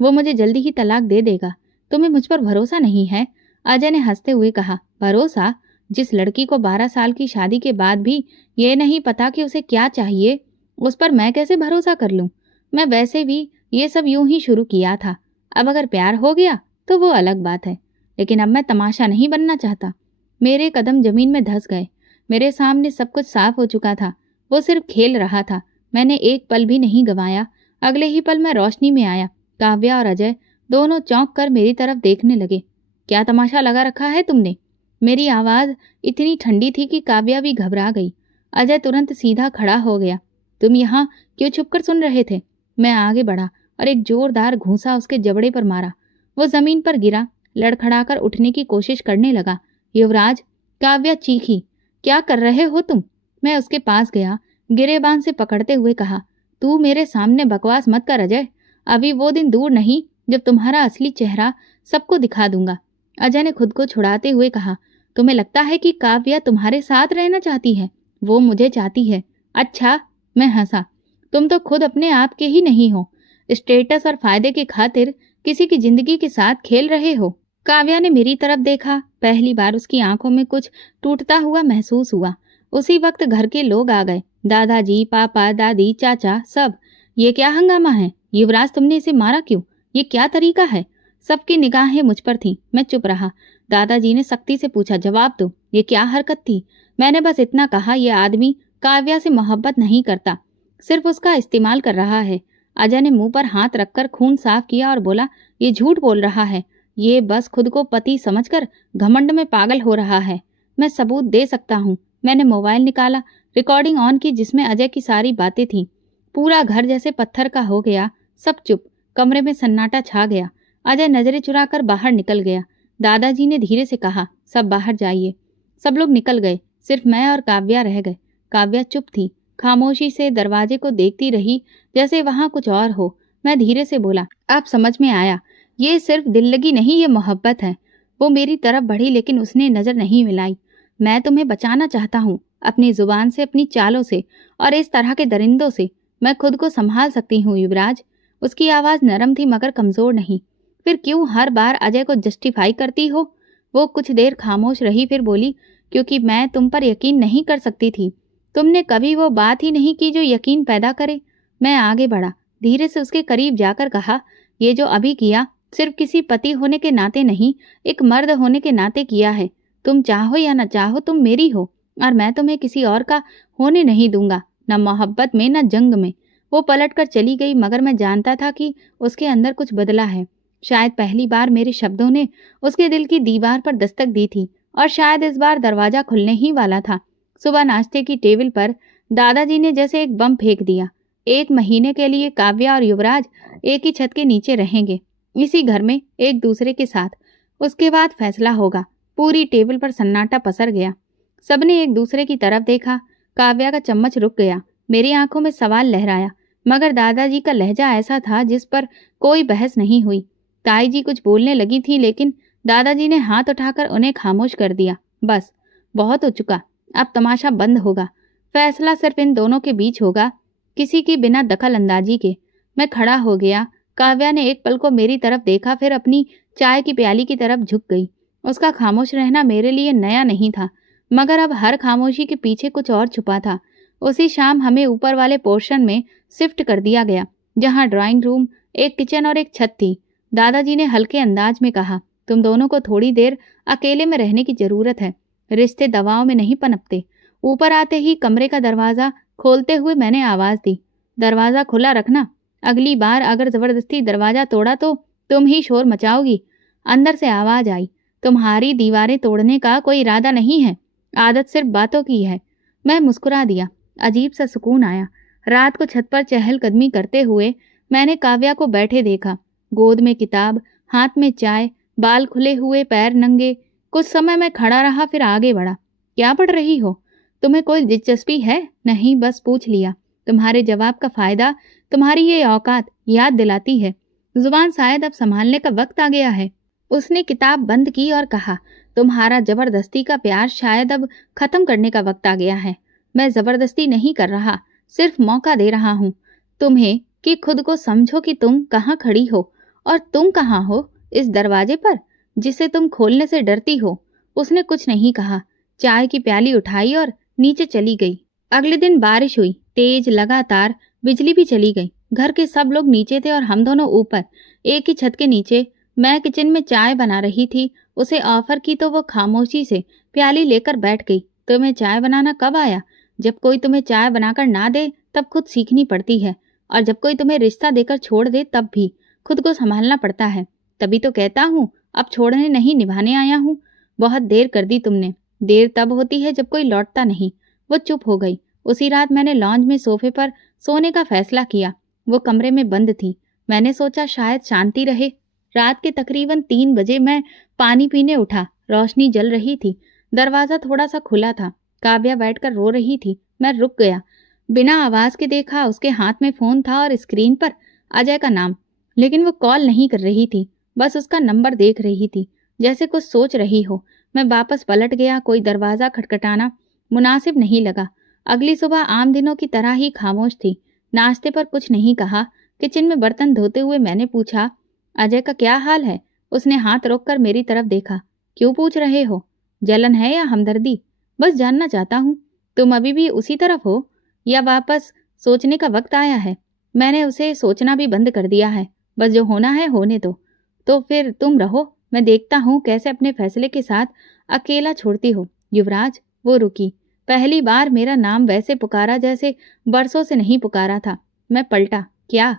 वो मुझे जल्दी ही तलाक दे देगा। तुम्हें मुझ पर भरोसा नहीं है? अजय ने हंसते हुए कहा। भरोसा? जिस लड़की को 12 साल की शादी के बाद भी ये नहीं पता कि उसे क्या चाहिए, उस पर मैं कैसे भरोसा कर लूं? मैं वैसे भी ये सब यूं ही शुरू किया था। अब अगर प्यार हो गया तो वो अलग बात है, लेकिन अब मैं तमाशा नहीं बनना चाहता। मेरे कदम जमीन में धंस गए। मेरे सामने सब कुछ साफ हो चुका था। वो सिर्फ खेल रहा था। मैंने एक पल भी नहीं गंवाया। अगले ही पल मैं रोशनी में आया। काव्या और अजय दोनों चौंक कर मेरी तरफ देखने लगे। क्या तमाशा लगा रखा है तुमने? मेरी आवाज इतनी ठंडी थी कि काव्या भी घबरा गई। अजय तुरंत सीधा खड़ा हो गया। तुम यहाँ क्यों छुपकर सुन रहे थे? मैं आगे बढ़ा और एक जोरदार घूंसा उसके जबड़े पर मारा। वो जमीन पर गिरा, लड़खड़ाकर उठने की कोशिश करने लगा। युवराज, काव्या चीखी, क्या कर रहे हो तुम? मैं उसके पास गया, गिरेबान से पकड़ते हुए कहा, तू मेरे सामने बकवास मत कर अजय। अभी वो दिन दूर नहीं जब तुम्हारा असली चेहरा सबको दिखा दूंगा। अजय ने खुद को छुड़ाते हुए कहा, तुम्हें लगता है कि काव्या तुम्हारे साथ रहना चाहती है? वो मुझे चाहती है। अच्छा, मैं हंसा। तुम तो खुद अपने आप के ही नहीं हो। स्टेटस और फायदे की खातिर किसी की जिंदगी के साथ खेल रहे हो। काव्या ने मेरी तरफ देखा। पहली बार उसकी आंखों में कुछ टूटता हुआ महसूस हुआ। उसी वक्त घर के लोग आ गए, दादाजी, पापा, दादी, चाचा, सब। ये क्या हंगामा है? युवराज, तुमने इसे मारा क्यों? ये क्या तरीका है? सबकी निगाहें मुझ पर थीं। मैं चुप रहा। दादाजी ने सख्ती से पूछा, जवाब दो, ये क्या हरकत थी? मैंने बस इतना कहा, यह आदमी काव्या से मोहब्बत नहीं करता, सिर्फ उसका इस्तेमाल कर रहा है। अजय ने मुंह पर हाथ रखकर खून साफ किया और बोला, ये झूठ बोल रहा है। ये बस खुद को पति समझकर घमंड में पागल हो रहा है। मैं सबूत दे सकता हूँ। मैंने मोबाइल निकाला, रिकॉर्डिंग ऑन की जिसमें अजय की सारी बातें थीं। पूरा घर जैसे पत्थर का हो गया। सब चुप। कमरे में सन्नाटा छा गया। अजय नजरें चुराकर बाहर निकल गया। दादाजी ने धीरे से कहा, सब बाहर जाइए। सब लोग निकल गए, सिर्फ मैं और काव्या रह गए। काव्या चुप थी, खामोशी से दरवाजे को देखती रही, जैसे वहां कुछ और हो। मैं धीरे से बोला, अब समझ में आया ये सिर्फ दिल लगी नहीं, ये मोहब्बत है। वो मेरी तरफ बढ़ी लेकिन उसने नज़र नहीं मिलाई। मैं तुम्हें बचाना चाहता हूँ, अपनी ज़ुबान से, अपनी चालों से और इस तरह के दरिंदों से। मैं खुद को संभाल सकती हूँ युवराज। उसकी आवाज़ नरम थी मगर कमज़ोर नहीं। फिर क्यों हर बार अजय को जस्टिफाई करती हो? वो कुछ देर खामोश रही, फिर बोली, क्योंकि मैं तुम पर यकीन नहीं कर सकती थी। तुमने कभी वो बात ही नहीं की जो यकीन पैदा करे। मैं आगे बढ़ा, धीरे से उसके करीब जाकर कहा, ये जो अभी किया सिर्फ किसी पति होने के नाते नहीं, एक मर्द होने के नाते किया है। तुम चाहो या न चाहो, तुम मेरी हो और मैं तुम्हें किसी और का होने नहीं दूंगा, न मोहब्बत में न जंग में। वो पलटकर चली गई मगर मैं जानता था कि उसके अंदर कुछ बदला है। शायद पहली बार मेरे शब्दों ने उसके दिल की दीवार पर दस्तक दी थी और शायद इस बार दरवाजा खुलने ही वाला था। सुबह नाश्ते की टेबल पर दादाजी ने जैसे एक बम फेंक दिया। 1 महीने के लिए काव्या और युवराज एक ही छत के नीचे रहेंगे, इसी घर में एक दूसरे के साथ। उसके बाद फैसला होगा। पूरी टेबल पर सन्नाटा पसर गया। सबने एक दूसरे की तरफ देखा। काव्या का चम्मच रुक गया। मेरी आंखों में सवाल लहराया मगर दादाजी का लहजा ऐसा था जिस पर कोई बहस नहीं हुई। ताई जी कुछ बोलने लगी थी लेकिन दादाजी ने हाथ उठाकर उन्हें खामोश कर दिया। बस, बहुत हो चुका, अब तमाशा बंद होगा। फैसला सिर्फ इन दोनों के बीच होगा, किसी की बिना दखल अंदाजी के। मैं खड़ा हो गया। काव्या ने एक पल को मेरी तरफ देखा, फिर अपनी चाय की प्याली की तरफ झुक गई। उसका खामोश रहना मेरे लिए नया नहीं था मगर अब हर खामोशी के पीछे कुछ और छुपा था। उसी शाम हमें ऊपर वाले पोर्शन में शिफ्ट कर दिया गया, जहाँ ड्राइंग रूम, एक किचन और एक छत थी। दादाजी ने हल्के अंदाज में कहा, तुम दोनों को थोड़ी देर अकेले में रहने की जरूरत है। रिश्ते दवाओं में नहीं पनपते। ऊपर आते ही कमरे का दरवाजा खोलते हुए मैंने आवाज दी, दरवाजा खुला रखना। अगली बार अगर जबरदस्ती दरवाजा तोड़ा तो तुम ही शोर मचाओगी। अंदर से आवाज आई, तुम्हारी दीवारें तोड़ने का कोई इरादा नहीं है, आदत सिर्फ बातों की है। मैं मुस्कुरा दिया। अजीब सा सुकून आया। रात को छत पर चहलकदमी करते हुए मैंने काव्या को बैठे देखा, गोद में किताब, हाथ में चाय, बाल खुले हुए, पैर नंगे। कुछ समय मैं खड़ा रहा, फिर आगे बढ़ा। क्या पढ़ रही हो? तुम्हें कोई दिलचस्पी है? नहीं, बस पूछ लिया। तुम्हारे जवाब का फायदा तुम्हारी ये औकात याद दिलाती है। जुबान शायद अब संभालने का वक्त आ गया है। उसने किताब बंद की और कहा, तुम्हारा जबरदस्ती का प्यार शायद अब खत्म करने का वक्त आ गया है। मैं जबरदस्ती नहीं कर रहा, सिर्फ मौका दे रहा हूँ तुम्हें कि खुद को समझो कि तुम कहाँ खड़ी हो और तुम कहाँ हो, इस दरवाजे पर जिसे तुम खोलने से डरती हो। उसने कुछ नहीं कहा, चाय की प्याली उठाई और नीचे चली गई। अगले दिन बारिश हुई, तेज, लगातार। बिजली भी चली गई। घर के सब लोग नीचे थे और हम दोनों ऊपर, एक ही छत के नीचे। मैं किचन में चाय बना रही थी। उसे ऑफर की तो वो खामोशी से प्याली लेकर बैठ गई। तुम्हें चाय बनाना कब आया? जब कोई तुम्हें चाय बनाकर ना दे तब खुद सीखनी पड़ती है, और जब कोई तुम्हें रिश्ता देकर छोड़ दे तब भी खुद को संभालना पड़ता है। तभी तो कहता हूँ अब छोड़ने नहीं, निभाने आया हूँ। बहुत देर कर दी तुमने। देर तब होती है जब कोई लौटता नहीं। वो चुप हो गई। उसी रात मैंने लॉन्ज में सोफे पर सोने का फैसला किया। वो कमरे में बंद थी। मैंने सोचा शायद शांति रहे। रात के तकरीबन 3 बजे मैं पानी पीने उठा। रोशनी जल रही थी। दरवाजा थोड़ा सा खुला था। काव्या बैठकर रो रही थी। मैं रुक गया। बिना आवाज के देखा, उसके हाथ में फोन था और स्क्रीन पर अजय का नाम, लेकिन वो कॉल नहीं कर रही थी, बस उसका नंबर देख रही थी, जैसे कुछ सोच रही हो। मैं वापस पलट गया। कोई दरवाजा खटखटाना मुनासिब नहीं लगा। अगली सुबह आम दिनों की तरह ही खामोश थी। नाश्ते पर कुछ नहीं कहा। किचन में बर्तन धोते हुए मैंने पूछा, अजय का क्या हाल है? उसने हाथ रोककर मेरी तरफ देखा। क्यों पूछ रहे हो? जलन है या हमदर्दी? बस जानना चाहता हूँ। तुम अभी भी उसी तरफ हो या वापस सोचने का वक्त आया है? मैंने उसे सोचना भी बंद कर दिया है। बस जो होना है होने दो। तो फिर तुम रहो, मैं देखता हूँ कैसे अपने फैसले के साथ अकेला छोड़ती हो। युवराज। वो रुकी। पहली बार मेरा नाम वैसे पुकारा जैसे बरसों से नहीं पुकारा था। मैं पलटा, क्या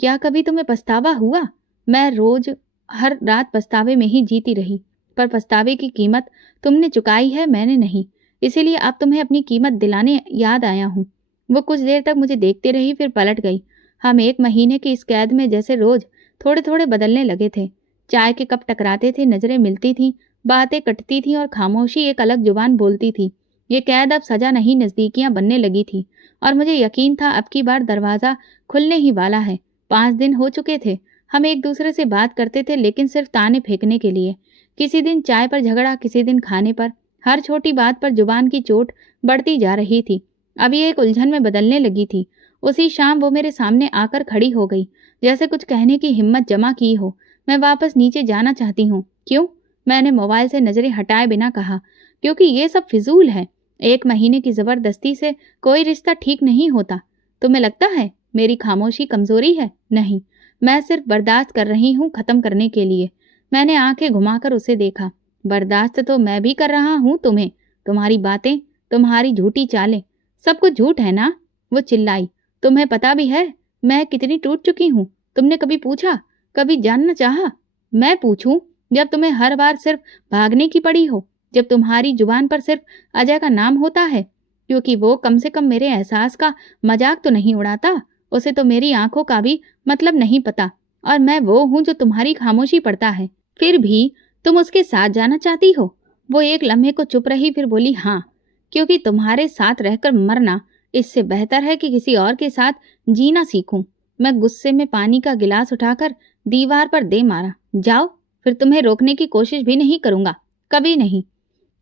क्या कभी तुम्हें पछतावा हुआ? मैं रोज हर रात पछतावे में ही जीती रही, पर पछतावे की कीमत तुमने चुकाई है, मैंने नहीं। इसीलिए अब तुम्हें अपनी कीमत दिलाने याद आया हूँ। वो कुछ देर तक मुझे देखती रही, फिर पलट गई। हम 1 महीने की इस कैद में जैसे रोज थोड़े थोड़े बदलने लगे थे। चाय के कप टकराते थे, नजरें मिलती थीं, बातें कटती थीं और खामोशी एक अलग जुबान बोलती थी। ये कैद अब सजा नहीं, नजदीकियां बनने लगी थी और मुझे यकीन था अब की बार दरवाजा खुलने ही वाला है। 5 दिन हो चुके थे। हम एक दूसरे से बात करते थे, लेकिन सिर्फ ताने फेंकने के लिए। किसी दिन चाय पर झगड़ा, किसी दिन खाने पर। हर छोटी बात पर जुबान की चोट बढ़ती जा रही थी। अभी एक उलझन में बदलने लगी थी। उसी शाम वो मेरे सामने आकर खड़ी हो गई, जैसे कुछ कहने की हिम्मत जमा की हो। मैं वापस नीचे जाना चाहती हूँ। क्यों? मैंने मोबाइल से नजरें हटाए बिना कहा। क्योंकि ये सब फिजूल है। 1 महीने की जबरदस्ती से कोई रिश्ता ठीक नहीं होता। तुम्हें लगता है मेरी खामोशी कमजोरी है? नहीं, मैं सिर्फ बर्दाश्त कर रही हूँ खत्म करने के लिए। मैंने आंखें घुमाकर उसे देखा। बर्दाश्त तो मैं भी कर रहा हूँ तुम्हें। तुम्हारी बातें, तुम्हारी झूठी चालें, सब कुछ झूठ है ना? वो चिल्लाई। तुम्हें पता भी है मैं कितनी टूट चुकी हूँ? तुमने कभी पूछा? कभी जानना चाहा? मैं पूछूं? जब तुम्हें हर बार सिर्फ भागने की पड़ी हो, जब तुम्हारी जुबान पर सिर्फ अजय का नाम होता है, क्योंकि वो कम से कम मेरे एहसास का मजाक तो नहीं उड़ाता। उसे तो मेरी आंखों का भी मतलब नहीं पता, और मैं वो हूं जो तुम्हारी खामोशी पड़ता है। फिर भी तुम उसके साथ जाना चाहती हो? वो एक लम्हे को चुप रही, फिर बोली, हाँ, क्योंकि तुम्हारे साथ रहकर मरना इससे बेहतर है कि किसी और के साथ जीना सीखूं। मैं गुस्से में पानी का गिलास उठाकर दीवार पर दे मारा। जाओ, फिर तुम्हें रोकने की कोशिश भी नहीं करूंगा, कभी नहीं।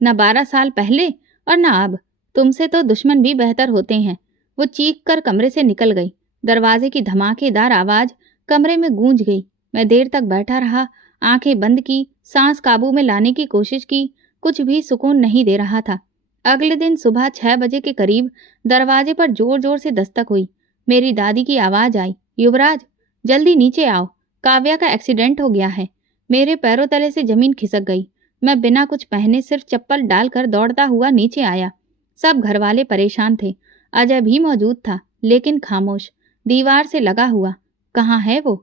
न 12 साल पहले और न अब। तुमसे तो दुश्मन भी बेहतर होते हैं। वो चीख कर कमरे से निकल गई। दरवाजे की धमाकेदार आवाज कमरे में गूंज गई। मैं देर तक बैठा रहा, आंखें बंद की, सांस काबू में लाने की कोशिश की। कुछ भी सुकून नहीं दे रहा था। अगले दिन सुबह 6 बजे के करीब दरवाजे पर जोर जोर से दस्तक हुई। मेरी दादी की आवाज आई, युवराज, जल्दी नीचे आओ, काव्या का एक्सीडेंट हो गया है। मेरे पैरों तले से जमीन खिसक गई। मैं बिना कुछ पहने सिर्फ चप्पल डालकर दौड़ता हुआ नीचे आया। सब घरवाले परेशान थे। अजय भी मौजूद था, लेकिन खामोश, दीवार से लगा हुआ। कहाँ है वो?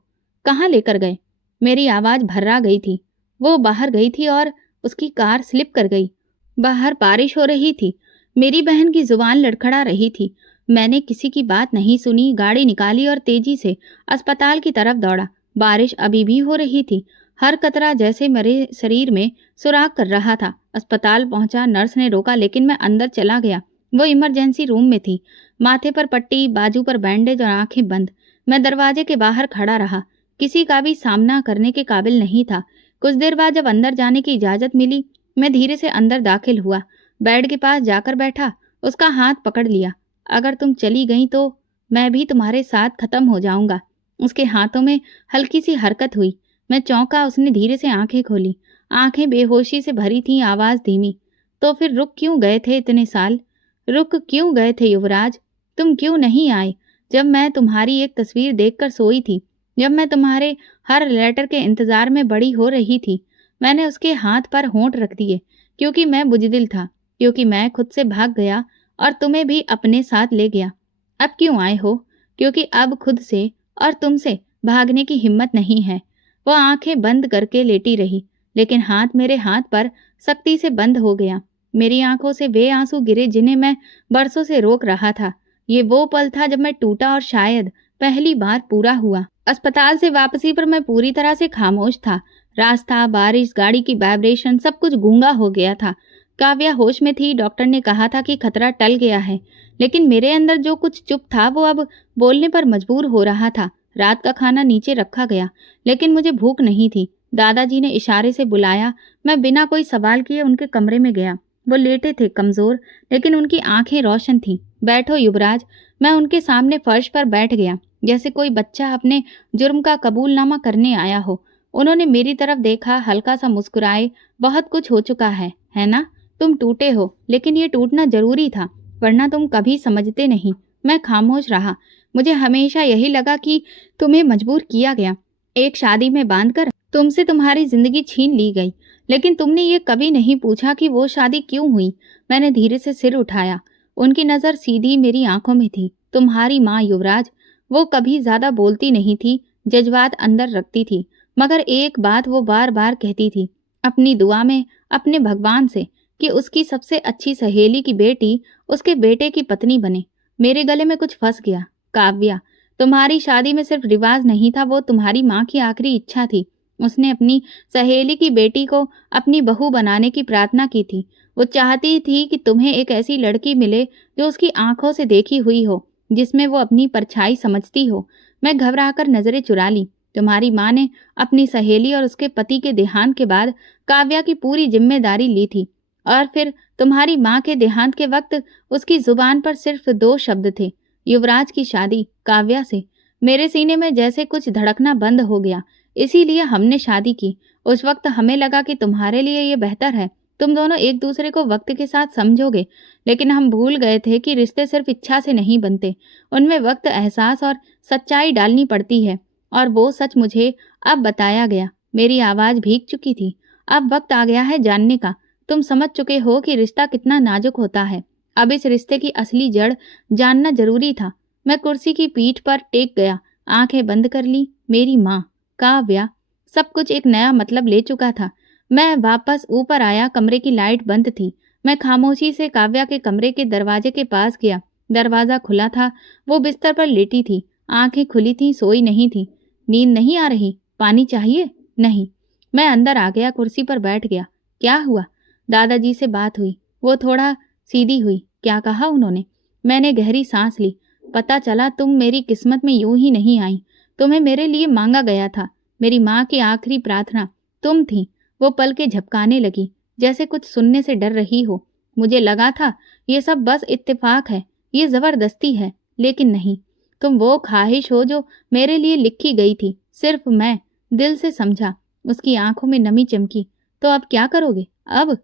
कहाँ लेकर गए? मेरी आवाज भर्रा गई थी। वो बाहर गई थी और उसकी कार स्लिप कर गई। बाहर बारिश हो रही थी। मेरी बहन की जुबान लड़खड़ा रही थी। मैंने किसी की बात नहीं सुनी, गाड़ी निकाली और तेजी से अस्पताल की तरफ दौड़ा। बारिश अभी भी हो रही थी। हर कतरा जैसे मेरे शरीर में सुराख कर रहा था। अस्पताल पहुंचा, नर्स ने रोका, लेकिन मैं अंदर चला गया। वो इमरजेंसी रूम में थी। माथे पर पट्टी, बाजू पर बैंडेज और आंखें बंद। मैं दरवाजे के बाहर खड़ा रहा। किसी का भी सामना करने के काबिल नहीं था। कुछ देर बाद जब अंदर जाने की इजाजत मिली, मैं धीरे से अंदर दाखिल हुआ। बेड के पास जाकर बैठा, उसका हाथ पकड़ लिया। अगर तुम चली गई तो मैं भी तुम्हारे साथ खत्म हो जाऊंगा। उसके हाथों में हल्की सी हरकत हुई। मैं चौंका। उसने धीरे से आंखें खोली। आंखें बेहोशी से भरी थीं, आवाज धीमी। तो फिर रुक क्यों गए थे इतने साल? रुक क्यों गए थे युवराज? तुम क्यों नहीं आए जब मैं तुम्हारी एक तस्वीर देखकर सोई थी, जब मैं तुम्हारे हर लेटर के इंतजार में बड़ी हो रही थी? मैंने उसके हाथ पर होंठ रख दिए, क्योंकि मैं बुजदिल था, क्योंकि मैं खुद से भाग गया और तुम्हें भी अपने साथ ले गया। अब क्यों आए हो? क्योंकि अब खुद से और तुमसे भागने की हिम्मत नहीं है। वो आंखें बंद करके लेटी रही, लेकिन हाथ मेरे हाथ पर सख्ती से बंद हो गया। मेरी आंखों से वे आंसू गिरे जिन्हें मैं बरसों से रोक रहा था। ये वो पल था जब मैं टूटा और शायद पहली बार पूरा हुआ। अस्पताल से वापसी पर मैं पूरी तरह से खामोश था। रास्ता, बारिश, गाड़ी की वाइब्रेशन, सब कुछ गूंगा हो गया था। काव्या होश में थी। डॉक्टर ने कहा था कि खतरा टल गया है, लेकिन मेरे अंदर जो कुछ चुप था वो अब बोलने पर मजबूर हो रहा था। रात का खाना नीचे रखा गया, लेकिन मुझे भूख नहीं थी। दादाजी ने इशारे से बुलाया। मैं बिना कोई सवाल किए उनके कमरे में गया। वो लेटे थे, कमजोर, लेकिन उनकी आंखें रोशन थीं। बैठो युवराज। मैं उनके सामने फर्श पर बैठ गया, जैसे कोई बच्चा अपने जुर्म का कबूलनामा करने आया हो। उन्होंने मेरी तरफ देखा, हल्का सा मुस्कुराए। बहुत कुछ हो चुका है ना? तुम टूटे हो, लेकिन ये टूटना जरूरी था, वरना तुम कभी समझते नहीं। मैं खामोश रहा। मुझे हमेशा यही लगा कि तुम्हें मजबूर किया गया, एक शादी में बांधकर तुमसे तुम्हारी जिंदगी छीन ली गई। लेकिन तुमने ये कभी नहीं पूछा कि वो शादी क्यों हुई। मैंने धीरे से सिर उठाया। उनकी नजर सीधी मेरी आंखों में थी। तुम्हारी माँ युवराज, वो कभी ज्यादा बोलती नहीं थी, जज्बात अंदर रखती थी, मगर एक बात वो बार बार कहती थी अपनी दुआ में अपने भगवान से, कि उसकी सबसे अच्छी सहेली की बेटी उसके बेटे की पत्नी बने। मेरे गले में कुछ फंस गया। काव्या, तुम्हारी शादी में सिर्फ रिवाज नहीं था, वो तुम्हारी माँ की आखिरी इच्छा थी। उसने अपनी सहेली की बेटी को अपनी बहू बनाने की प्रार्थना की थी। वो चाहती थी कि तुम्हें एक ऐसी लड़की मिले जो उसकी आंखों से देखी हुई हो, जिसमें वो अपनी परछाई समझती हो। मैं घबराकर नजरें चुरा ली। तुम्हारी माँ ने अपनी सहेली और उसके पति के देहांत के बाद काव्या की पूरी जिम्मेदारी ली थी, और फिर तुम्हारी माँ के देहांत के वक्त उसकी जुबान पर सिर्फ 2 शब्द थे, युवराज की शादी काव्या से। मेरे सीने में जैसे कुछ धड़कना बंद हो गया, इसीलिए हमने शादी की। उस वक्त हमें लगा कि तुम्हारे लिए ये बेहतर है, तुम दोनों एक दूसरे को वक्त के साथ समझोगे, लेकिन हम भूल गए थे कि रिश्ते सिर्फ इच्छा से नहीं बनते, उनमें वक्त, एहसास और सच्चाई डालनी पड़ती है। और वो सच मुझे अब बताया गया। मेरी आवाज़ भीग चुकी थी। अब वक्त आ गया है जानने का। तुम समझ चुके हो कि रिश्ता कितना नाजुक होता है। अब इस रिश्ते की असली जड़ जानना जरूरी था। मैं कुर्सी की पीठ पर टेक गया, आंखें बंद कर ली। मेरी माँ, काव्या, सब कुछ एक नया मतलब ले चुका था। मैं वापस ऊपर आया। कमरे की लाइट बंद थी। मैं खामोशी से काव्या के कमरे के दरवाजे के पास गया। दरवाजा खुला था। वो बिस्तर पर लेटी थी, आंखें खुली थी, सोई नहीं थी। नींद नहीं आ रही? पानी चाहिए? नहीं। मैं अंदर आ गया, कुर्सी पर बैठ गया। क्या हुआ? दादाजी से बात हुई। वो थोड़ा सीधी हुई। क्या कहा उन्होंने? मैंने गहरी सांस ली। पता चला तुम मेरी किस्मत में यूं ही नहीं आई। तुम्हें मेरे लिए मांगा गया था। मेरी माँ की आखिरी प्रार्थना तुम थी। वो पल के झपकाने लगी, जैसे कुछ सुनने से डर रही हो। मुझे लगा था ये सब बस इत्तेफाक है, ये जबरदस्ती है, लेकिन नहीं। तुम वो ख्वाहिश हो जो मेरे लिए लिखी गई थी। सिर्फ मैं दिल से समझा। उसकी आंखों में नमी चमकी। तो अब क्या करोगे? अब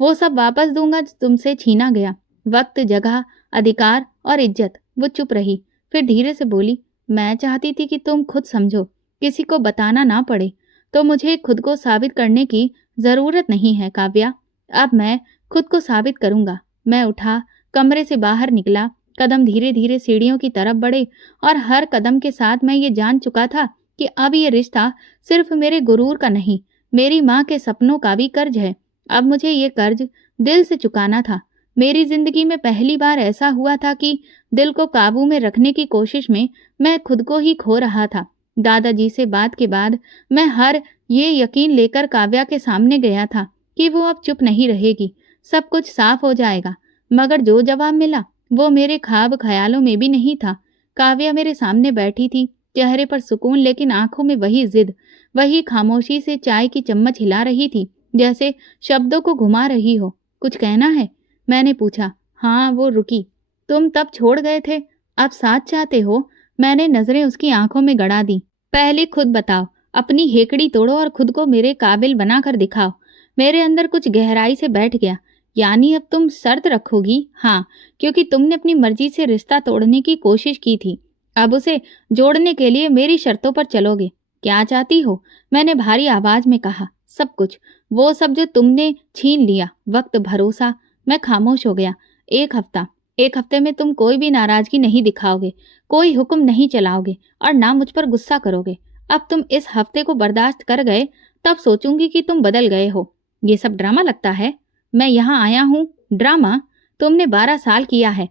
वो सब वापस दूंगा जो तुमसे छीना गया। वक्त, जगह, अधिकार और इज्जत। वो चुप रही, फिर धीरे से बोली, मैं चाहती थी कि तुम खुद समझो, किसी को बताना ना पड़े। तो मुझे खुद को साबित करने की जरूरत नहीं है काव्या। अब मैं खुद को साबित करूंगा। मैं उठा, कमरे से बाहर निकला। कदम धीरे धीरे सीढ़ियों की तरफ बढ़े, और हर कदम के साथ मैं ये जान चुका था कि अब ये रिश्ता सिर्फ मेरे गुरूर का नहीं, मेरी माँ के सपनों का भी कर्ज है। अब मुझे ये कर्ज दिल से चुकाना था। मेरी जिंदगी में पहली बार ऐसा हुआ था कि दिल को काबू में रखने की कोशिश में मैं खुद को ही खो रहा था। दादाजी से बात के बाद मैं हर ये यकीन लेकर काव्या के सामने गया था कि वो अब चुप नहीं रहेगी, सब कुछ साफ हो जाएगा। मगर जो जवाब मिला वो मेरे ख्वाब ख्यालों में भी नहीं था। काव्या मेरे सामने बैठी थी, चेहरे पर सुकून, लेकिन आंखों में वही जिद। वही खामोशी से चाय की चम्मच हिला रही थी, जैसे शब्दों को घुमा रही हो। कुछ कहना है? मैंने पूछा। हाँ। वो रुकी। तुम तब छोड़ गए थे, अब साथ चाहते हो? मैंने नजरें उसकी आंखों में गड़ा दी। पहले खुद बताओ, अपनी हेकड़ी तोड़ो और खुद को मेरे काबिल बनाकर दिखाओ। मेरे अंदर कुछ गहराई से बैठ गया। यानी अब तुम शर्त रखोगी? हाँ, क्योंकि तुमने अपनी मर्जी से रिश्ता तोड़ने की कोशिश की थी। अब उसे जोड़ने के लिए मेरी शर्तों पर चलोगे? क्या चाहती हो? मैंने भारी आवाज में कहा। सब कुछ, वो सब जो तुमने छीन लिया। वक्त, भरोसा। मैं खामोश हो गया। एक हफ्ते में तुम कोई भी नाराजगी नहीं दिखाओगे, कोई हुक्म नहीं चलाओगे, और ना मुझ पर गुस्सा करोगे। अब तुम इस हफ्ते को बर्दाश्त कर गए, तब सोचूंगी कि तुम बदल गए हो। ये सब ड्रामा लगता है? मैं यहाँ आया हूँ ड्रामा? तुमने 12 साल किया है।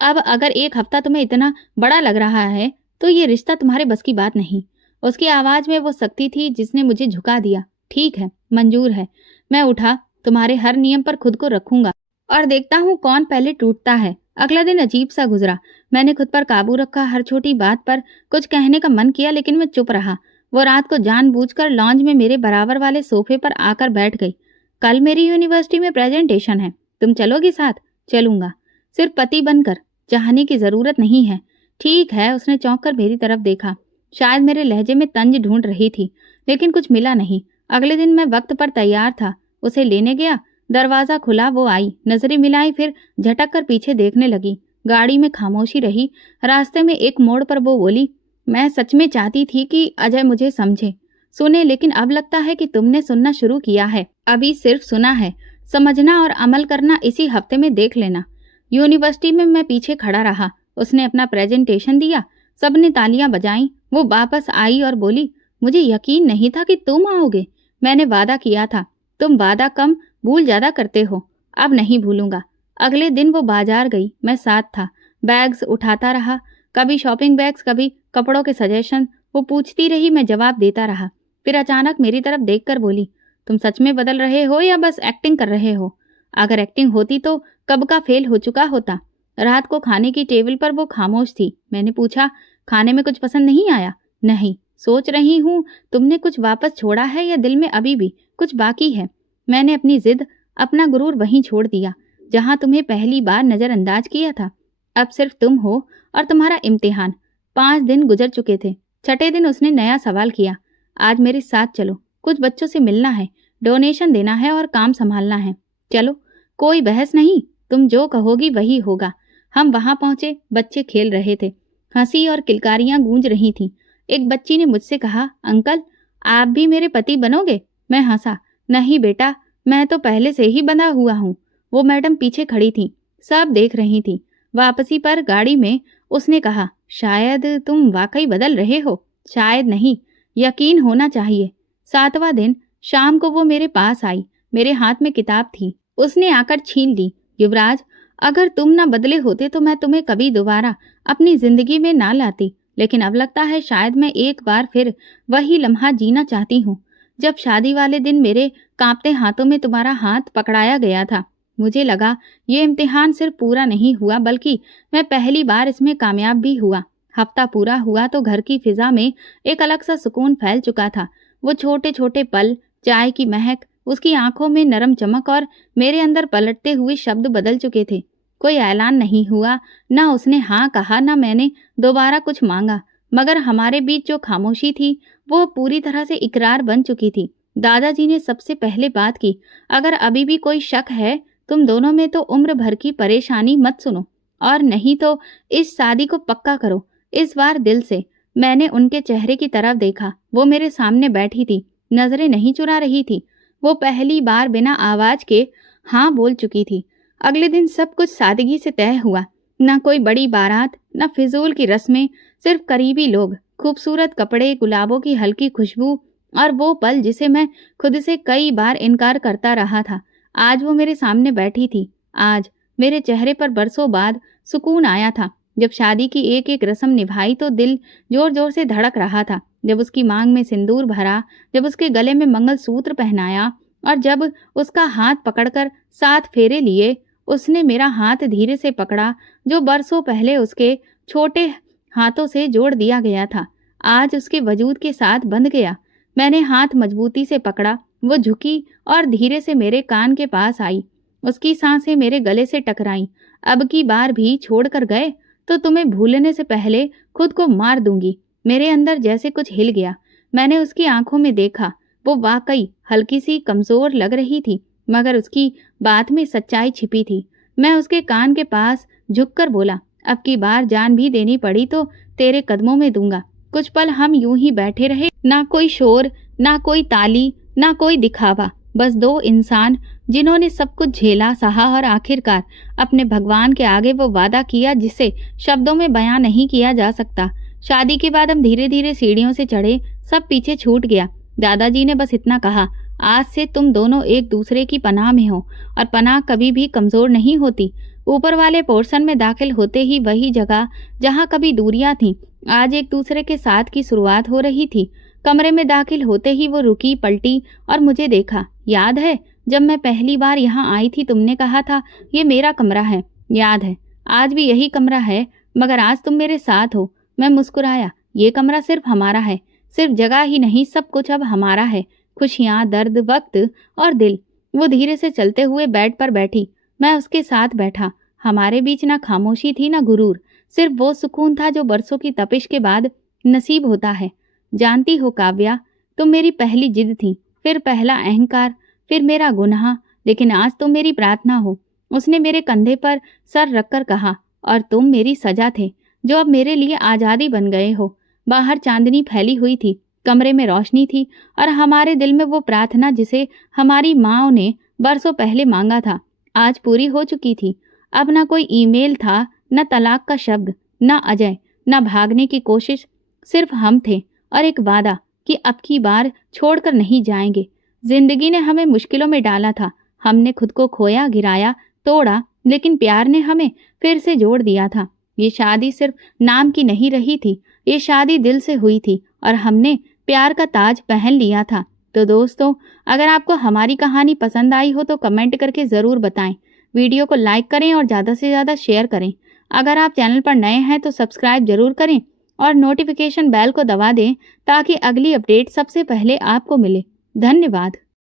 अब अगर एक हफ्ता तुम्हें इतना बड़ा लग रहा है तो ये रिश्ता तुम्हारे बस की बात नहीं। उसकी आवाज में वो शक्ति थी जिसने मुझे झुका दिया। ठीक है, मंजूर है। मैं उठा। तुम्हारे हर नियम पर खुद को रखूंगा और देखता हूँ कौन पहले टूटता है। अगला दिन अजीब सा गुजरा। मैंने खुद पर काबू रखा। हर छोटी बात पर कुछ कहने का मन किया, लेकिन मैं चुप रहा। वो रात को जानबूझकर लॉन्ज में मेरे बराबर वाले सोफे पर आकर बैठ गई। कल मेरी यूनिवर्सिटी में प्रेजेंटेशन है, तुम चलोगी साथ? चलूंगा, सिर्फ पति बनकर, चाहने की जरूरत नहीं है। ठीक है। उसने चौंक कर मेरी तरफ देखा। शायद मेरे लहजे में तंज ढूंढ रही थी, लेकिन कुछ मिला नहीं। अगले दिन मैं वक्त पर तैयार था, उसे लेने गया। दरवाजा खुला, वो आई, नजरें मिलाई, फिर झटक कर पीछे देखने लगी। गाड़ी में खामोशी रही। रास्ते में एक मोड़ पर वो बोली, मैं सच में चाहती थी कि अजय मुझे समझे, सुने, लेकिन अब लगता है कि तुमने सुनना शुरू किया है। अभी सिर्फ सुना है, समझना और अमल करना इसी हफ्ते में देख लेना। यूनिवर्सिटी में मैं पीछे खड़ा रहा। उसने अपना प्रेजेंटेशन दिया, सबने तालियां बजाईं। वो वापस आई और बोली, मुझे यकीन नहीं था कि तुम आओगे। मैंने वादा किया था। तुम वादा कम, भूल ज्यादा करते हो। अब नहीं भूलूंगा। अगले दिन वो बाजार गई, मैं साथ था। बैग्स उठाता रहा, कभी शॉपिंग बैग्स, कभी कपड़ों के सजेशन। वो पूछती रही, मैं जवाब देता रहा। फिर अचानक मेरी तरफ देखकर बोली, तुम सच में बदल रहे हो या बस एक्टिंग कर रहे हो? अगर एक्टिंग होती तो कब का फेल हो चुका होता। रात को खाने की टेबल पर वो खामोश थी। मैंने पूछा, खाने में कुछ पसंद नहीं आया? नहीं, सोच रही हूँ तुमने कुछ वापस छोड़ा है या दिल में अभी भी कुछ बाकी है। मैंने अपनी जिद, अपना गुरूर वहीं छोड़ दिया जहाँ तुम्हें पहली बार नज़रअंदाज किया था। अब सिर्फ तुम हो और तुम्हारा इम्तिहान। 5 दिन गुजर चुके थे। छठे दिन उसने नया सवाल किया, आज मेरे साथ चलो, कुछ बच्चों से मिलना है, डोनेशन देना है और काम संभालना है। चलो, कोई बहस नहीं, तुम जो कहोगी वही होगा। हम वहां पहुंचे। बच्चे खेल रहे थे, हंसी और किलकारियां गूंज रही थीं। एक बच्ची ने मुझसे कहा, अंकल आप भी मेरे पति बनोगे? मैं हंसा, नहीं बेटा, मैं तो पहले से ही बंधा हुआ हूँ। वो मैडम पीछे खड़ी थी, सब देख रही थी। वापसी पर गाड़ी में उसने कहा, शायद तुम वाकई बदल रहे हो। शायद नहीं, यकीन होना चाहिए। 7वां दिन शाम को वो मेरे पास आई। मेरे हाथ में किताब थी। उसने आकर छीन ली। युवराज, अगर तुम ना बदले होते तो मैं तुम्हें कभी दोबारा अपनी जिंदगी में ना लाती, लेकिन अब लगता है शायद मैं एक बार फिर वही लम्हा जीना चाहती हूँ जब शादी वाले दिन मेरे कांपते हाथों में तुम्हारा हाथ पकड़ाया गया था। मुझे लगा ये इम्तिहान सिर्फ पूरा नहीं हुआ बल्कि मैं पहली बार इसमें कामयाब भी हुआ। हफ्ता पूरा हुआ तो घर की फिजा में एक अलग सा सुकून फैल चुका था। वो छोटे छोटे पल, चाय की महक, उसकी आंखों में नरम चमक और मेरे अंदर पलटते हुए शब्द बदल चुके थे। कोई ऐलान नहीं हुआ, ना उसने हाँ कहा, ना मैंने दोबारा कुछ मांगा, मगर हमारे बीच जो खामोशी थी वो पूरी तरह से इकरार बन चुकी थी। दादाजी ने सबसे पहले बात की, अगर अभी भी कोई शक है तुम दोनों में तो उम्र भर की परेशानी मत सुनो, और नहीं तो इस शादी को पक्का करो। इस बार दिल से। मैंने उनके चेहरे की तरफ देखा। वो मेरे सामने बैठी थी, नजरें नहीं चुरा रही थी। वो पहली बार बिना आवाज के हाँ बोल चुकी थी। अगले दिन सब कुछ सादगी से तय हुआ। न कोई बड़ी बारात, न फिजूल की रस्में, सिर्फ करीबी लोग, खूबसूरत कपड़े, गुलाबों की हल्की खुशबू और वो पल जिसे मैं खुद से कई बार इनकार करता रहा था। आज वो मेरे सामने बैठी थी। आज मेरे चेहरे पर बरसों बाद सुकून आया था। जब शादी की एक एक रस्म निभाई तो दिल जोर जोर से धड़क रहा था। जब उसकी मांग में सिंदूर भरा, जब उसके गले में मंगलसूत्र पहनाया और जब उसका हाथ पकड़कर 7 फेरे लिए। उसने मेरा हाथ धीरे से पकड़ा जो बरसों पहले उसके छोटे हाथों से जोड़ दिया गया था, आज उसके वजूद के साथ बंध गया। मैंने हाथ मजबूती से पकड़ा। वो झुकी और धीरे से मेरे कान के पास आई। उसकी सांसें मेरे गले से टकराईं। अब की बार भी छोड़कर गए तो तुम्हें भूलने से पहले खुद को मार दूंगी। मेरे अंदर जैसे कुछ हिल गया। मैंने उसकी आंखों में देखा। वो वाकई हल्की सी कमजोर लग रही थी, मगर उसकी बात में सच्चाई छिपी थी। मैं उसके कान के पास झुककर बोला, अब की बार जान भी देनी पड़ी तो तेरे कदमों में दूंगा। कुछ पल हम यूं ही बैठे रहे, ना कोई शोर, ना कोई ताली, ना कोई दिखावा, बस 2 इंसान जिन्होंने सब कुछ झेला, सहा और आखिरकार अपने भगवान के आगे वो वादा किया जिसे शब्दों में बयां नहीं किया जा सकता। शादी के बाद हम धीरे धीरे सीढ़ियों से चढ़े। सब पीछे छूट गया। दादाजी ने बस इतना कहा, आज से तुम दोनों एक दूसरे की पनाह में हो और पनाह कभी भी कमजोर नहीं होती। ऊपर वाले पोर्शन में दाखिल होते ही वही जगह जहाँ कभी दूरियां थीं, आज एक दूसरे के साथ की शुरुआत हो रही थी। कमरे में दाखिल होते ही वो रुकी, पलटी और मुझे देखा। याद है जब मैं पहली बार यहाँ आई थी तुमने कहा था ये मेरा कमरा है? याद है, आज भी यही कमरा है, मगर आज तुम मेरे साथ हो। मैं मुस्कुराया। ये कमरा सिर्फ हमारा है, सिर्फ जगह ही नहीं, सब कुछ अब हमारा है। खुशियाँ, दर्द, वक्त और दिल। वो धीरे से चलते हुए बेड पर बैठी। मैं उसके साथ बैठा। हमारे बीच ना खामोशी थी ना गुरूर, सिर्फ वो सुकून था जो बरसों की तपिश के बाद नसीब होता है। जानती हो काव्या, तुम मेरी पहली जिद थी, फिर पहला अहंकार, फिर मेरा गुनाह, लेकिन आज तुम मेरी प्रार्थना हो। उसने मेरे कंधे पर सर रखकर कहा, और तुम मेरी सजा थे जो अब मेरे लिए आज़ादी बन गए हो। बाहर चांदनी फैली हुई थी, कमरे में रोशनी थी और हमारे दिल में वो प्रार्थना जिसे हमारी माँ ने बरसों पहले मांगा था, आज पूरी हो चुकी थी। अब ना कोई ईमेल था, न तलाक का शब्द, न अजय, न भागने की कोशिश, सिर्फ हम थे और एक वादा कि अब की बार छोड़कर नहीं जाएंगे। जिंदगी ने हमें मुश्किलों में डाला था, हमने खुद को खोया, गिराया, तोड़ा, लेकिन प्यार ने हमें फिर से जोड़ दिया था। ये शादी सिर्फ नाम की नहीं रही थी, ये शादी दिल से हुई थी और हमने प्यार का ताज पहन लिया था। तो दोस्तों, अगर आपको हमारी कहानी पसंद आई हो तो कमेंट करके ज़रूर बताएं। वीडियो को लाइक करें और ज़्यादा से ज़्यादा शेयर करें। अगर आप चैनल पर नए हैं तो सब्सक्राइब जरूर करें और नोटिफिकेशन बेल को दबा दें ताकि अगली अपडेट सबसे पहले आपको मिले। धन्यवाद।